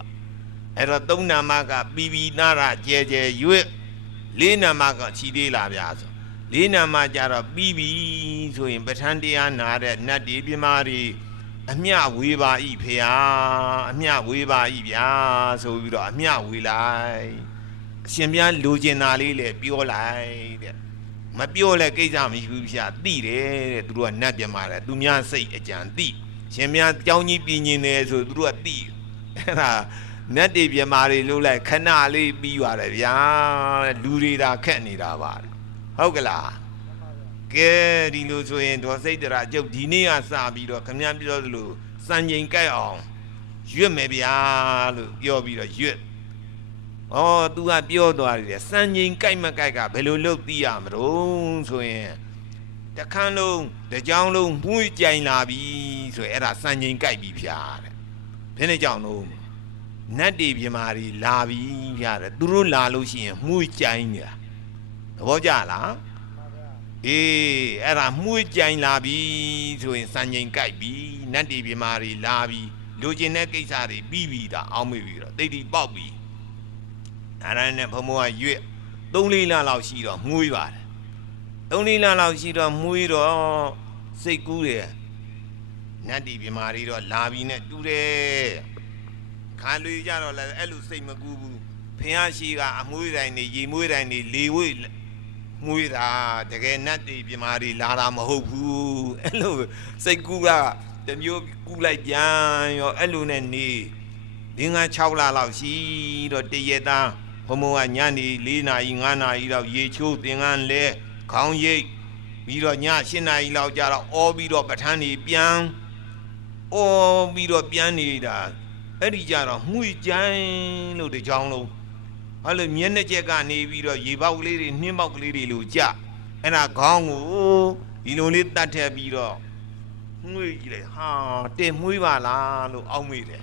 အဲ့တော့သုံးနာမကပီပီနာရကျဲရွတ်လေးနာမကချီသေးလားဗျာဆိုလေးနာမကြတော့ပြီးပြီဆိုရင်ပဋ္ဌာန်းတရားနာတဲ့နတ်ဒီပြမာတွေအမျှဝေပါဤဖေဟာအမျှဝေပါဤဗျာဆိုပြီးတော့အမျှဝေလိုက်အရှင်ဘုရားလိုချင်တာလေးလေပြောလိုက်တဲ့မပြောလဲကိစ္စမရှိဘူးဗျာသိတယ်တဲ့သူတို့ကနတ်ပြမာတယ်သူများစိတ်အကြံသိရှင်ဘုရားကြောင်းကြီးပြင်းနေတယ်ဆိုသူတို့ကသိအဲ့ဒါနတ်တွေပြမာတွေလို့လိုက်ခဏလေးပြီးရတယ်ဗျာလူတွေဒါခက်နေတာပါဟုတ်ကလားကဲဒီလိုဆိုရင်ဒေါ်စိတ်တရာကျုပ်ဒီနေ့ကစပြီးတော့ခမည်းပြောသလိုစံချိန်ကြိုက်အောင်ရွတ်မယ်ဗျာလို့ပြောပြီးတော့ရွတ်ဩသူကပြောသွားတယ်စံချိန်ကြိုက်မကြိုက်ကဘယ်လိုလုပ်သိရမလို့ဆိုရင်တခန်းလုံးတကြောင်လုံးမှုကြိုင်လာပြီဆိုရင်အဲ့ဒါစံချိန်ကြိုက်ပြီဗျာတဲ့ဘယ်နဲ့ကြောင်လုံးနတ်တွေပြမာတွေလာပြီဗျာတဲ့သူတို့လာလို့ရှိရင်မှုကြိုင်နေတာသဘောကျလား အဲ့ဒါမှုကြိုင်လာပြီဆိုရင်စံချိန်ကြိုက်ပြီနတ်တီပြမာတွေလာပြီလူကျင်တဲ့ကိစ္စတွေပြီးပြီဒါအောင်းမေ့ပြီတော့တိတ်တိပေါက်ပြီအဲ့ဒါနဲ့ဘုံဘုံကရွက်3-4 လလောက်ရှိတော့မှုပါတယ်3-4 လလောက်ရှိတော့မှုတော့စိတ်ကူးတယ်နတ်တီပြမာတွေတော့လာပြီနဲ့တူတယ်ခါလူကြတော့လည်းအဲ့လိုစိတ်မကူးဘူးဖះရှိကအမွှေးတိုင်းနေရေမွှေးတိုင်းနေလေဝေးမွှေးတာတကယ်နတ်တီပြမာတွေလာတာမဟုတ်ဘူးအဲ့လိုစိတ်ကူးကတမျိုးကူးလိုက်ပြန်ရောအဲ့လိုနဲ့နေ5-6 လလောက်ရှိတော့တရက်သားဘုံဘုံကညနေ4 နာရီ 5 နာရီလောက်ရေချိုးသင်္ကန်းလဲခေါင်းရိပ်ပြီးတော့ည8 နာရီလောက်ကြာတော့အော်ပြီးတော့ပဋ္ဌာန်းနေပြန်အော်ပြီးတော့ပြန်နေတာအဲ့ဒီကြတော့မှုကြိုင်လို့ဒီကြောင်းလုံးအဲ့လိုမျက်နှာချက်ကနေပြီးတော့ရေပေါက်ကလေးတွေနှင်းပေါက်ကလေးတွေလို့ကြအဲ့ဒါခေါင်းကိုဒီလိုလေးတတ်ထက်ပြီးတော့မှုကြီးလေဟာတင်မှုပါလားလို့အောက်မေ့တယ်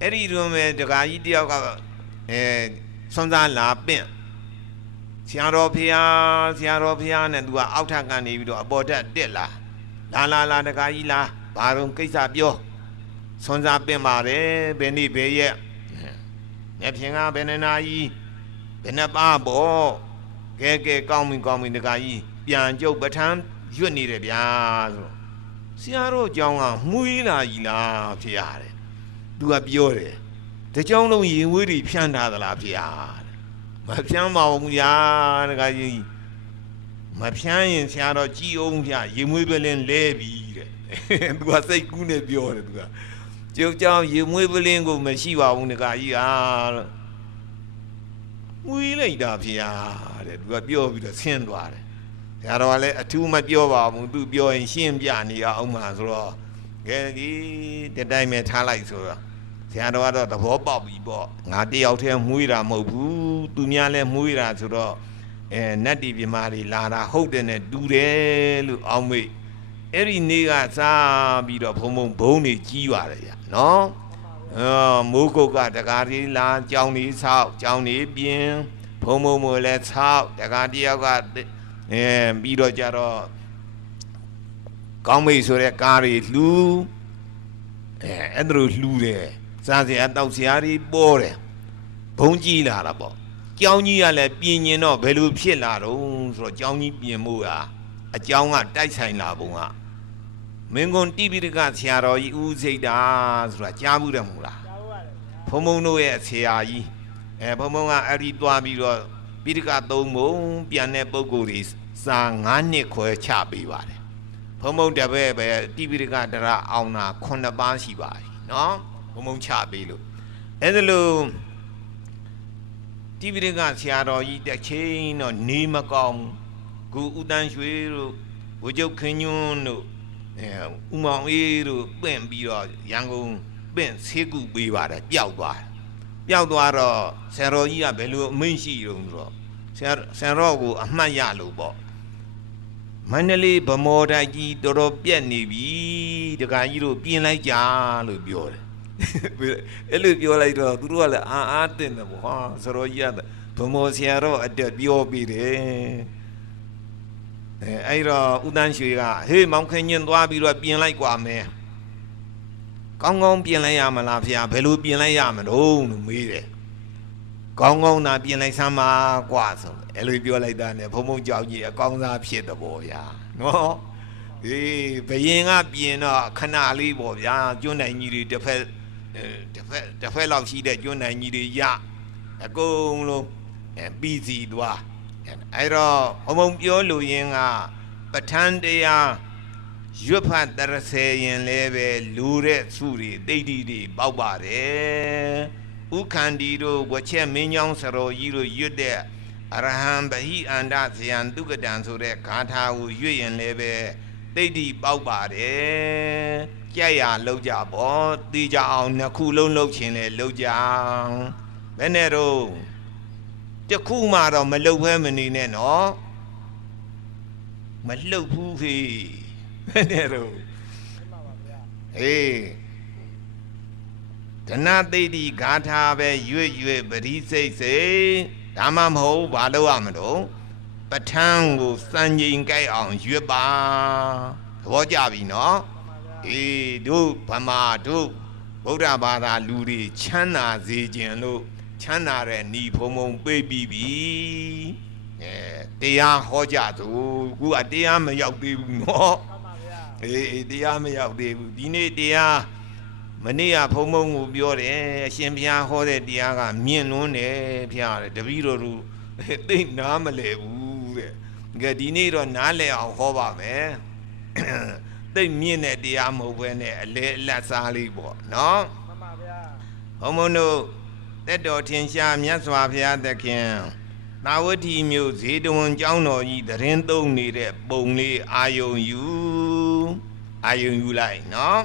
အဲ့ဒီတော့မဲ့ဒကာကြီးတယောက်ကစွန်စားလာပင့်ဆရာတော်ဖះနဲ့သူကအောက်ထပ်ကနေပြီးတော့အပေါ်ထက်တက်လာဒကာကြီးလားဘာတော့ကိစ္စပြောစွန်စားပင့်ပါတယ်ဘယ်နေ့ဘယ်ရက်မြတ်ဖြင်ကဘယ်နာကြီးဘယ်နှပါပေါ့ကဲကောင်းပြီဒကာကြီးပြန်ကြုတ်ပဋ္ဌာန်းရွတ်နေတယ်ဗျာဆိုဆရာတော်ကြောင်းကမှုီးလာကြီးလားဖះတဲ့သူကပြောတယ်တကြောင်းလုံးရင်ဝေးတွေဖြန့်ထားသလားဖះမဖြန်းပါဘူးဗျာဒကာကြီးမဖြန်းရင်ဆရာတော်ကြည်အောင်ဖះရင်မွေးပလင်းလဲပြီတဲ့သူကစိတ်ကူးနဲ့ပြောတယ်သူကကျုပ်ကြောင့်ရင်မွေးပလင်းကိုမရှိပါဘူးဒကာကြီးလို့မွေးလိုက်တာဖះတဲ့သူကပြောပြီးတော့ဆင်းသွားတယ်ဆရာတော်ကလည်းအထူးမပြောပါဘူးသူပြောရင်ရှင်းပြနေအောင်မှာဆိုတော့ကဲဒီတတိုင်းမဲ့ထားလိုက်ဆိုတော့ဆရာတော်ကတော့သဘောပေါက်ပြီပေါ့ငါတယောက်တည်းမွေးတာမဟုတ်ဘူးသူများလည်းမွေးတာဆိုတော့နတ်တီပြမာတွေလာတာဟုတ်တယ်နဲ့တူတယ်လို့အောင်းမေ့အဲ့ဒီနေ့ကစားပြီးတော့ဘုံနေကြီးပါတယ်ဗျာနော်မိုးကုတ်ကတကားလေးလာကြောင်းလေးဆောက်ကြောင်းလေးပြင်းဘုံမို့လဲဆောက်တကားတယောက်ကပြီးတော့ကြတော့ကောင်းမိတ်ဆိုတဲ့ကားတွေလှူအဲ့ဒါလိုလှူတယ်စားစရာတောက်စရာတွေပေါ်တယ်ဘုံကြီးလာတာပေါ့ကျောင်းကြီးကလည်းပြင်ရင်တော့ဘယ်လိုဖြစ်လာတော့ဆိုတော့ကျောင်းကြီးပြင်မှုကအကျောင်းကတိုက်ဆိုင်လာပုံကမင်းကွန်တိပိဋကဆရာတော်ကြီးဦးစိတ်တာဆိုတာကြားဘူးတယ်မဟုတ်လားဘုံတို့ရဲ့ဆရာကြီးဘုံကအဲ့ဒီသွားပြီးတော့ပိဋက3 ပုံပြန်တဲ့ပုဂ္ဂိုလ်တွေစာ9 နှစ်ခွဲချပေးပါတယ်ဘုံတပည့်ပဲတိပိဋကတရအောင်တာ9 ပါးရှိပါပြီနော်ဘုံချပေးလို့အဲ့ဒါလို့တိပိဋကဆရာတော်ကြီးတစ်ချိန်တော့နေမကောင်းကူဦးတန်းရွှေတို့ဝိကျုပ်ခင်ညွန်းတို့ဦးမောင်အေးတို့ပင့်ပြီးတော့ရန်ကုန်ပင့်ဆေးကုပေးပါတယ်ပျောက်သွားတော့ဆရာတော်ကြီးကဘယ်လိုအမိန့်ရှိတုံးဆိုတော့ဆရာတော်ကိုအမှတ်ရလို့ပေါ့မန္တလေးဗမော်တိုက်ကြီးတော်တော်ပြက်နေပြီဒကာကြီးတို့ပြင်လိုက်ကြလို့ပြောတယ်အဲ့လိုပြောလိုက်တော့သူတို့ကလည်းအားတင်တယ်ပေါ့ဟာဆရာတော်ကြီးကဗမော်ဆရာတော်အတွက်ပြောပြီးတယ်အဲ့တော့ဦးတန်းရွှေကဟေးမောင်ခင်ညင်သွားပြီးတော့ပြင်လိုက်กว่าမယ်ကောင်းပြင်လိုက်ရမလားဖေဘယ်လိုပြင်လိုက်ရမလို့မေးတယ်ကောင်းသာပြင်လိုက်စမ်းပါกว่าဆိုအဲ့လိုပြောလိုက်တာနဲ့ဘုံကြောက်ကြီးအကောင်းစားဖြစ်တယ်ပေါ့ဗျာနော်ဘယင်ကပြင်တော့ခဏလေးပေါ့ဗျာကျွန်းနိုင်ကြီးတွေတစ်ဖက်လောက်ရှိတဲ့ကျွန်းနိုင်ကြီးတွေရအကုန်လုံးပြီးစီသွားအဲ့တော့ဘုံပြောလို့ရင်ကပဋ္ဌာန်းတရားရွတ်ဖတ်တရစေရင်လည်းပဲလူတဲ့စုတွေတိတ်တိတွေပေါက်ပါတယ်ဥခန္ဒီတို့ဝချက်မင်းကြောင်းစရောကြီးတို့ရွတ်တဲ့အရဟံဗဟိအန္တဇယံတုကတံဆိုတဲ့ဂါထာကိုရွတ်ရင်လည်းပဲတိတ်တိပေါက်ပါတယ်ကြက်ရလောက်ကြပေါ့သိကြအောင်နှစ်ခုလုံးလှုပ်ခြင်းလေလှုပ်ကြဘယ်နဲ့တော့တခုမှတော့မလှုပ်ဖဲမနေနဲ့နော်မလှုပ်ဘူးဖေးဘယ်နဲ့တော့ဟေးဒနာသိတိဂါထာပဲရွတ်ပရိစိတ်စိတ်ဒါမှမဟုတ်ဘာလို့ရမလို့ ပဋ္ဌာန်းကိုစံချိန်ကြိုက်အောင်ရွတ်ပါသဘောကျပြီနော်အေးတို့ဗမာတို့ဗုဒ္ဓဘာသာလူတွေချမ်းသာစေခြင်းလို့ချမ်းသာတဲ့ဤဖုံဖုံပေးပြီးပြီတရားဟောကြသူခုကတရားမရောက်သေးဘူးနော်အေးတရားမရောက်သေးဘူးဒီနေ့တရားမနေ့ကဖုံဖုံကိုပြောတယ်အရှင်ဘုရားဟောတဲ့တရားကမြင့်လွန်းတယ်ဖျားတယ်တပည့်တော်တို့သိနားမလဲဘူးတဲ့ကဲဒီနေ့တော့နားလဲအောင်ဟောပါမယ်သိမြင့်တဲ့တရားမဟုတ်ဘဲနဲ့အလဲအလတ်စားလေးပေါ့နော်မှန်ပါဗျာဘုံဘုံတို့တက်တော်ထင်ရှားမြတ်စွာဘုရားသခင်သာဝတိမြို့ဇေတဝန်ကျောင်းတော်ကြီးသတင်းသုံးနေတဲ့ပုံလေးအာယုံယူလိုက်နော်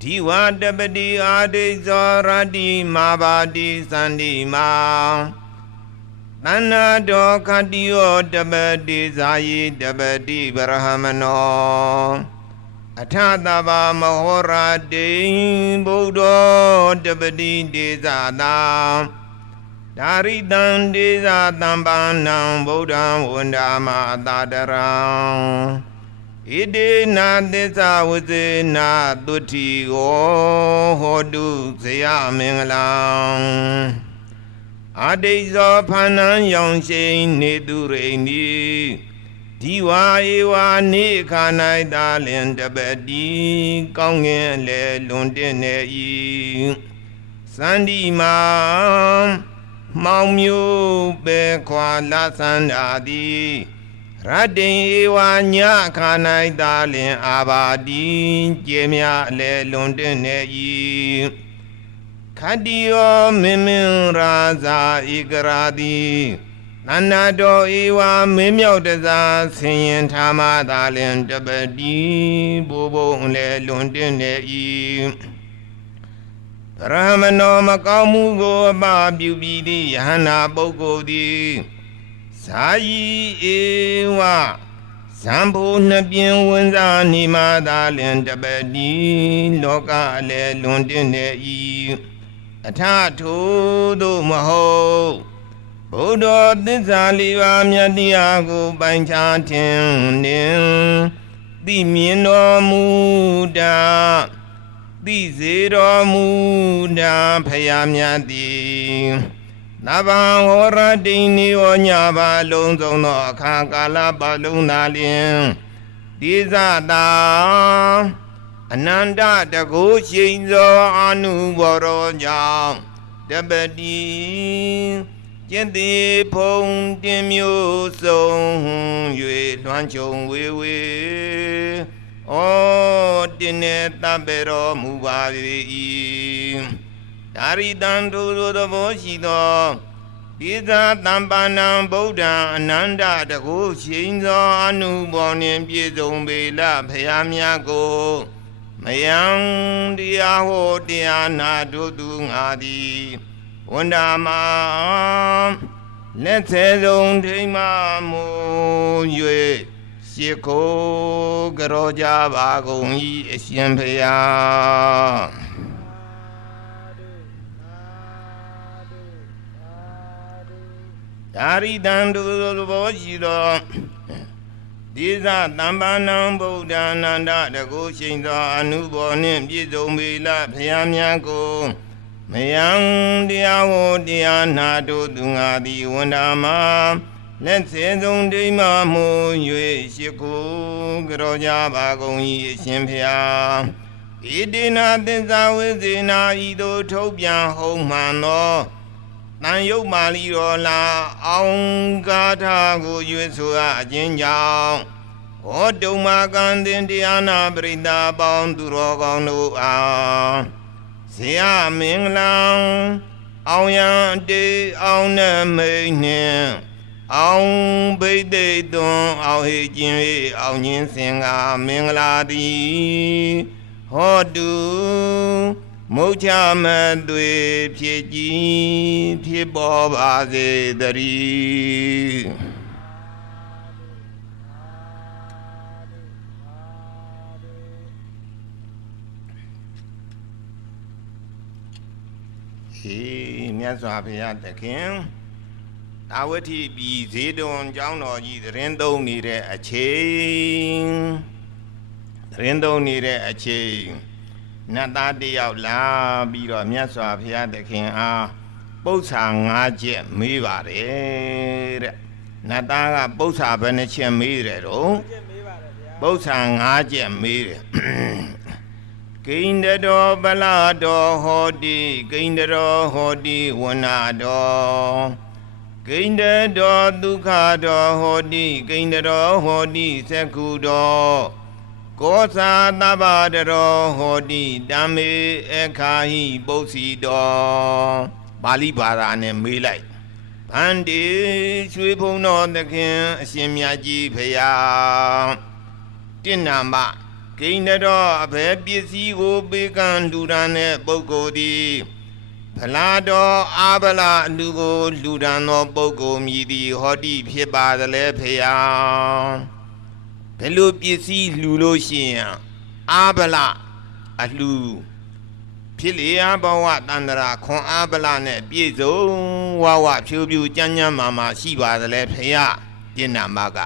ဒီဝတပတိအာဒိဇောရတိမာဘာတိသန္တိမာသန္နာတောခတိယောတပတိဇာယိတပတိဗရဟမနောအထသဗမဟောရတိဗုဒ္ဓောတပတိဒေဇာတာဒါရိတံဒေဇာတံပါဏံဗုဒ္ဓံဝန္ဒာမသာတရံဣတိနာသစ္စာဝစေနာသုတိဟောဟောတုဇယမင်္ဂလံအာဒိဇောဖဏံယောင်ရှိနေသူရိဏီဒီဝါဧဝါနေခါ၌သာလင်တပတိကောင်းငင်လေလွန်တင်နေ၏စန္ဒီမာမောင်မျိုးပဲခွာလာသန္တာသည်ရတ္တိဧဝါညခါ၌သာလင်အာဘာတိကျေမြလေလွန်တင်နေ၏ခတ္တိယောမင်းမင်းရာဇာဧကရာတိသန္နာတော်ဧဝါမင်းမြောက်တစားဆင်ရင်ထားမှသာလင်တပတိဘိုးဘုံလေလွန်တင်နေ၏ဗရမနောမကောင်းမှုကိုအပပြုပြီးသည့်ယဟနာပုဂ္ဂိုလ်သည်ဇာယီဧဝဇံဘုနှစ်ပြင်းဝင်စားနေမှသာလင်တပတိလောကအလေလွန်တင်နေ၏အထထိုသို့မဟုတ်ဘုဒ္ဓသစ္စာလေးပါးမြတ်တရားကိုပိုင်ခြားထင်နှင့်သိမြင်တော်မူတာသိစေတော်မူတာဖယားမြတ်သည်နဗံဟောရတိနိဝညပါလုံးစုံသောအခါကာလပတ်လုံးသာလျှင်တိဇတာအနန္တတကုရှိန်သောအာနုဘောရောကြောင့်တပတိကျင့်သည်ဖုံတင်မျိုးစုံ၍လွှမ်းခြုံဝေဝေဩတင်းနေတပ်ပေတော်မူပါ၏ဒါရိတံတို့သောသဘောရှိသောဒီသာတံပါဏံဗုဒ္ဓံအနန္တတကုရှိန်သောအနုဘောနှင့်ပြည့်စုံပေလဖယားများကိုမယံတရားဟောတရားနာတို့သူငါသည်ဝန္ဒာမလက်သေးဆုံးထိမ့်မမူ၍ရှိခိုးကြောကြပါကုန်၏အရှင်ဖျားဒါရိတံတို့သောဘောရှိသောဒီဇတံပါဏံဗုဒ္ဓအနန္တတကုရှိန်သောအနုဘောနှင့်ပြည့်စုံပေလဖယားများကိုမယံတရားဟောတရားနာတို့သူငါသည်ဝန္ဒာမလက်စေဆုံးဒိမမှု၍ရှိခိုးကြောကြပါကုန်၏အရှင်ဖျားဣတိနာသစ္စာဝိဇေနာဤသို့ထုတ်ပြန်ဟုံးမှန်သောတန်ယုတ်မာလီတော်လာအောင်ကားထားကိုရွေးဆိုအခြင်းကြောင့်ဟောတုံမာကံတင်တရားနာပရိသတ်ပေါင်းသူတော်ကောင်းတို့အားဇေယမင်္ဂလံအောင်ရန်တေအောင်နမိတ်နှင့်အောင်ဘိသိက်သွန်အောင်ဟိခြင်း၍အောင်ခြင်းစင်ကမင်္ဂလာသည်ဟောတုမုတ်ချမသွေဖြစ်ကြည်ဖြစ်ပေါ်ပါစေတည်းဟေးမြတ်စွာဘုရားသခင် တာဝတိပြည်ဇေဒွန်ကျောင်းတော်ကြီးသတင်းသုံးနေတဲ့အချိန်သတင်းသုံးနေတဲ့အချိန်နတ်သားတယောက်လာပြီးတော့မြတ်စွာဘုရားသခင်အားပု္ပ္ပာ5ချက်မေးပါတယ်တဲ့နတ်သားကပု္ပ္ပာဘယ်နှချက်မေးတယ်တော့ပု္ပ္ပာ5ချက်မေးတယ်ကိန္ဒရောပလာတော်ဟောတိကိန္ဒရောဟောတိဝနာတော်ကိန္ဒရောဒုက္ခတော်ဟောတိကိန္ဒရောဟောတိသက္ခုတော်ကောသာတဗ္ဗတရောဟောတိဓမ္မေအခါဟိပု္ပ္စီတော်ပါဠိဘာသာနဲ့မေးလိုက်ဗန္တိရွှေဘုံတော်သခင်အရှင်မြတ်ကြီးဖရာတင့်နာမကိန္ဒရောအဘယ်ပစ္စည်းကိုပေးကမ်းလှူဒါန်းတဲ့ပုဂ္ဂိုလ်သည်ဖလာတော်အာဗလာအလူကိုလှူဒါန်းသောပုဂ္ဂိုလ်မည်သည်ဟောတိဖြစ်ပါသလဲဖရာဘယ်လိုပစ္စည်းလှူလို့ရှိရင်အာဗလာအလူဖြစ်လျာဘဝတန္တရာခွန်အာဗလာနဲ့ပြည့်စုံဝဝဖြူဖြူကြမ်းကြမ်းမာမာရှိပါသလဲဖရာတင့်နာမက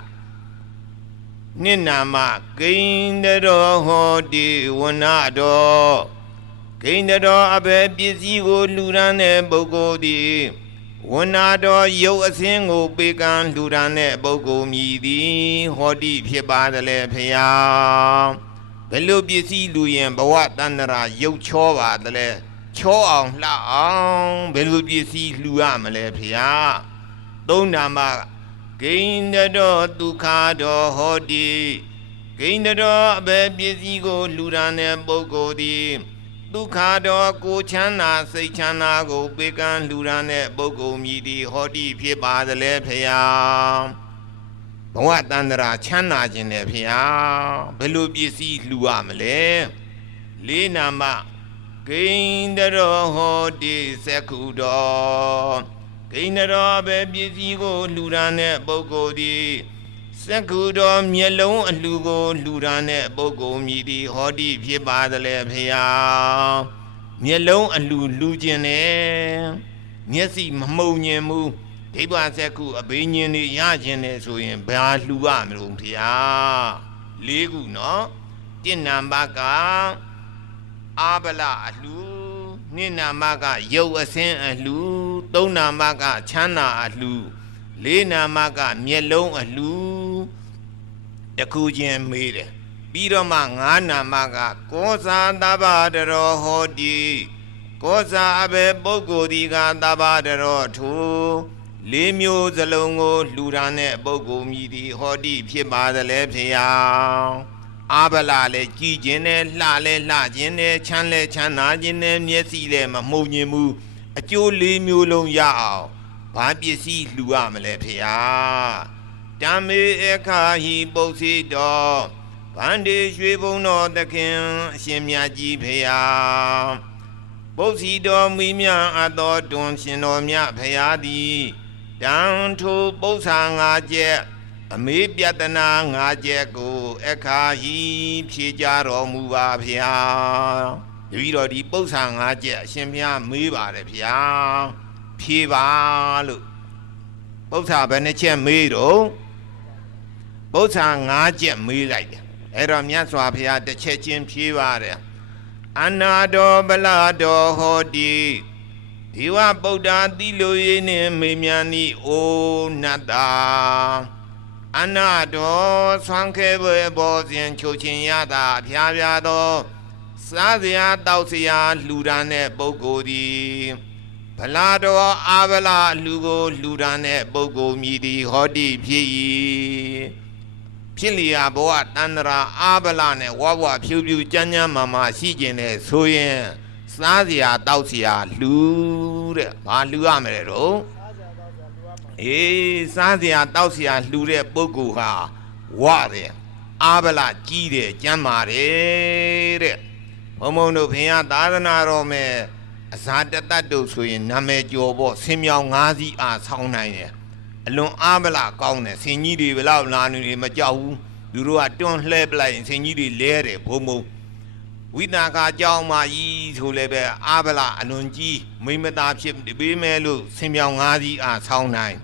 နိနာမကိန္ဒရောဟောတိဝနာတော်ကိန္ဒရောအဘယ်ပစ္စည်းကိုလှူဒါန်းတဲ့ပုဂ္ဂိုလ်သည်ဝနာတော်ရုပ်အစင်းကိုပေးကမ်းလှူဒါန်းတဲ့ပုဂ္ဂိုလ်မည်သည်ဟောတိဖြစ်ပါသလဲဖရာဘယ်လိုပစ္စည်းလူရင်ဘဝတန္တရာရုပ်ချောပါသလဲချောအောင်လှအောင်ဘယ်လိုပစ္စည်းလှူရမလဲဖရာသုံးနာမကိန္ဒရောဒုက္ခတော်ဟောတိကိန္ဒရောအဘယ်ပစ္စည်းကိုလှူဒါန်းတဲ့ပုဂ္ဂိုလ်သည်ဒုက္ခတော်ကိုချမ်းသာစိတ်ချမ်းသာကိုပေးကမ်းလှူဒါန်းတဲ့ပုဂ္ဂိုလ်မည်သည်ဟောတိဖြစ်ပါသလဲဖရာဘဝတန္တရာချမ်းသာခြင်းနဲ့ဖရာဘယ်လိုပစ္စည်းလှူရမလဲလေးနာမကိန္ဒရောဟောတိသက္ခုတော်ကိန္ဒရောပဲပစ္စည်းကိုလှူဒါန်းတဲ့ပုဂ္ဂိုလ်သည်သက္ခုတော်မျက်လုံးအလှူကိုလှူဒါန်းတဲ့ပုဂ္ဂိုလ်မည်သည်ဟောတိဖြစ်ပါသလဲဖရာမျက်လုံးအလှူလှူခြင်းနဲ့မျက်စိမမှုံညင်မှုဒိဗ္ဗသက္ခုအဘိညာဉ်တွေရခြင်းနဲ့ဆိုရင်ဘာလှူရမလို့ဖရာ၄ခုနော်တင့်နာမကအာဗလာအလှူနိနာမကရုပ်အစင်းအလှူသုံးနာမကချမ်းသာအလှူလေးနာမကမျက်လုံးအလှူတခုချင်းမေးတယ်ပြီးတော့မှငါးနာမကကောဇာတဗ္ဗတရောဟောတိကောဇာအဘယ်ပုဂ္ဂိုလ်ဒီကတဗ္ဗတရောထူလေးမျိုးစလုံးကိုလှူဒါန်းတဲ့ပုဂ္ဂိုလ်မည်သည်ဟောတိဖြစ်ပါသလဲဖရာအာဗလာလည်းကြည်ခြင်းနဲ့လှလည်းလှခြင်းနဲ့ချမ်းလည်းချမ်းသာခြင်းနဲ့မျက်စိလည်းမမှုံညင်မှုအကျိုး၄မျိုးလုံးရအောင်ဘာပစ္စည်းလှူရမလဲဖေဟာဓမ္မေအခါဟိပု္ပ္စီတော်ဗန္ဒီရွှေဘုံတော်သခင်အရှင်မြတ်ကြီးဖေဟာပု္ပ္စီတော်မိမြအတော်တွင်ရှင်တော်မြတ်ဖေဟာသည်တန်ထိုပု္ပ္ပာ5ချက်အမေပြတနာ5ချက်ကိုအခါဟိဖြေကြတော်မူပါဖေဟာတပည့်တော်ဒီပု္ပ္ပာ5ချက်အရှင်ဘုရားမေးပါတယ်ဖေဟာဖြေပါလို့ပု္ပ္ပာဘယ်နှချက်မေးတော့ပု္ပ္ပာ5ချက်မေးလိုက်တယ်အဲ့တော့မြတ်စွာဘုရားတစ်ချက်ချင်းဖြေပါတယ်အနာတော်ဗလာတော်ဟောတိဒီဝဗုဒ္ဓတိလိုရင်းနဲ့မေမြန်းဤအိုနတ္တာအနာတော်ဆွမ်းခဲဘွယ်ဘောစဉ်ချုပ်ချင်းရတာအဖျားဖျားသောစားစရာတောက်စရာလှူဒါန်းတဲ့ပုဂ္ဂိုလ်သည်ဗလာတော်အာဗလာလူကိုလှူဒါန်းတဲ့ပုဂ္ဂိုလ်မည်သည်ဟောတိဖြစ်၏ဖြစ်လျာဘောတန္တရာအာဗလာနဲ့ဝဝဖြူဖြူကြမ်းကြမ်းမာမာရှိခြင်းနဲ့ဆိုရင်စားစရာတောက်စရာလှူတဲ့ဘာလှူရမလဲတော့အေးစားစရာတောက်စရာလှူတဲ့ပုဂ္ဂိုလ်ဟာဝတယ်အာဗလာကြီးတယ်ကျမ်းမာတယ်တဲ့ဘုံဘုံတို့ဘုရားသာသနာတော်မဲ့အဇာတတတ်တို့ဆိုရင်နာမည်ကျော်ပေါ့ဆင်မြောင်၅စီးအားဆောင်းနိုင်တယ်အလွန်အာဗလာကောင်းတယ်ဆင်ကြီးတွေဘယ်လောက်လာနေမကြောက်ဘူးသူတို့ကတွန်းလှဲပလိုက်ရင်ဆင်ကြီးတွေလဲတယ်ဘုံဘုံဝိသကာကြောင်းမကြီးဆိုလည်းပဲအာဗလာအလွန်ကြီးမိမသားဖြစ်ပေးမယ်လို့ဆင်မြောင်၅စီးအားဆောင်းနိုင်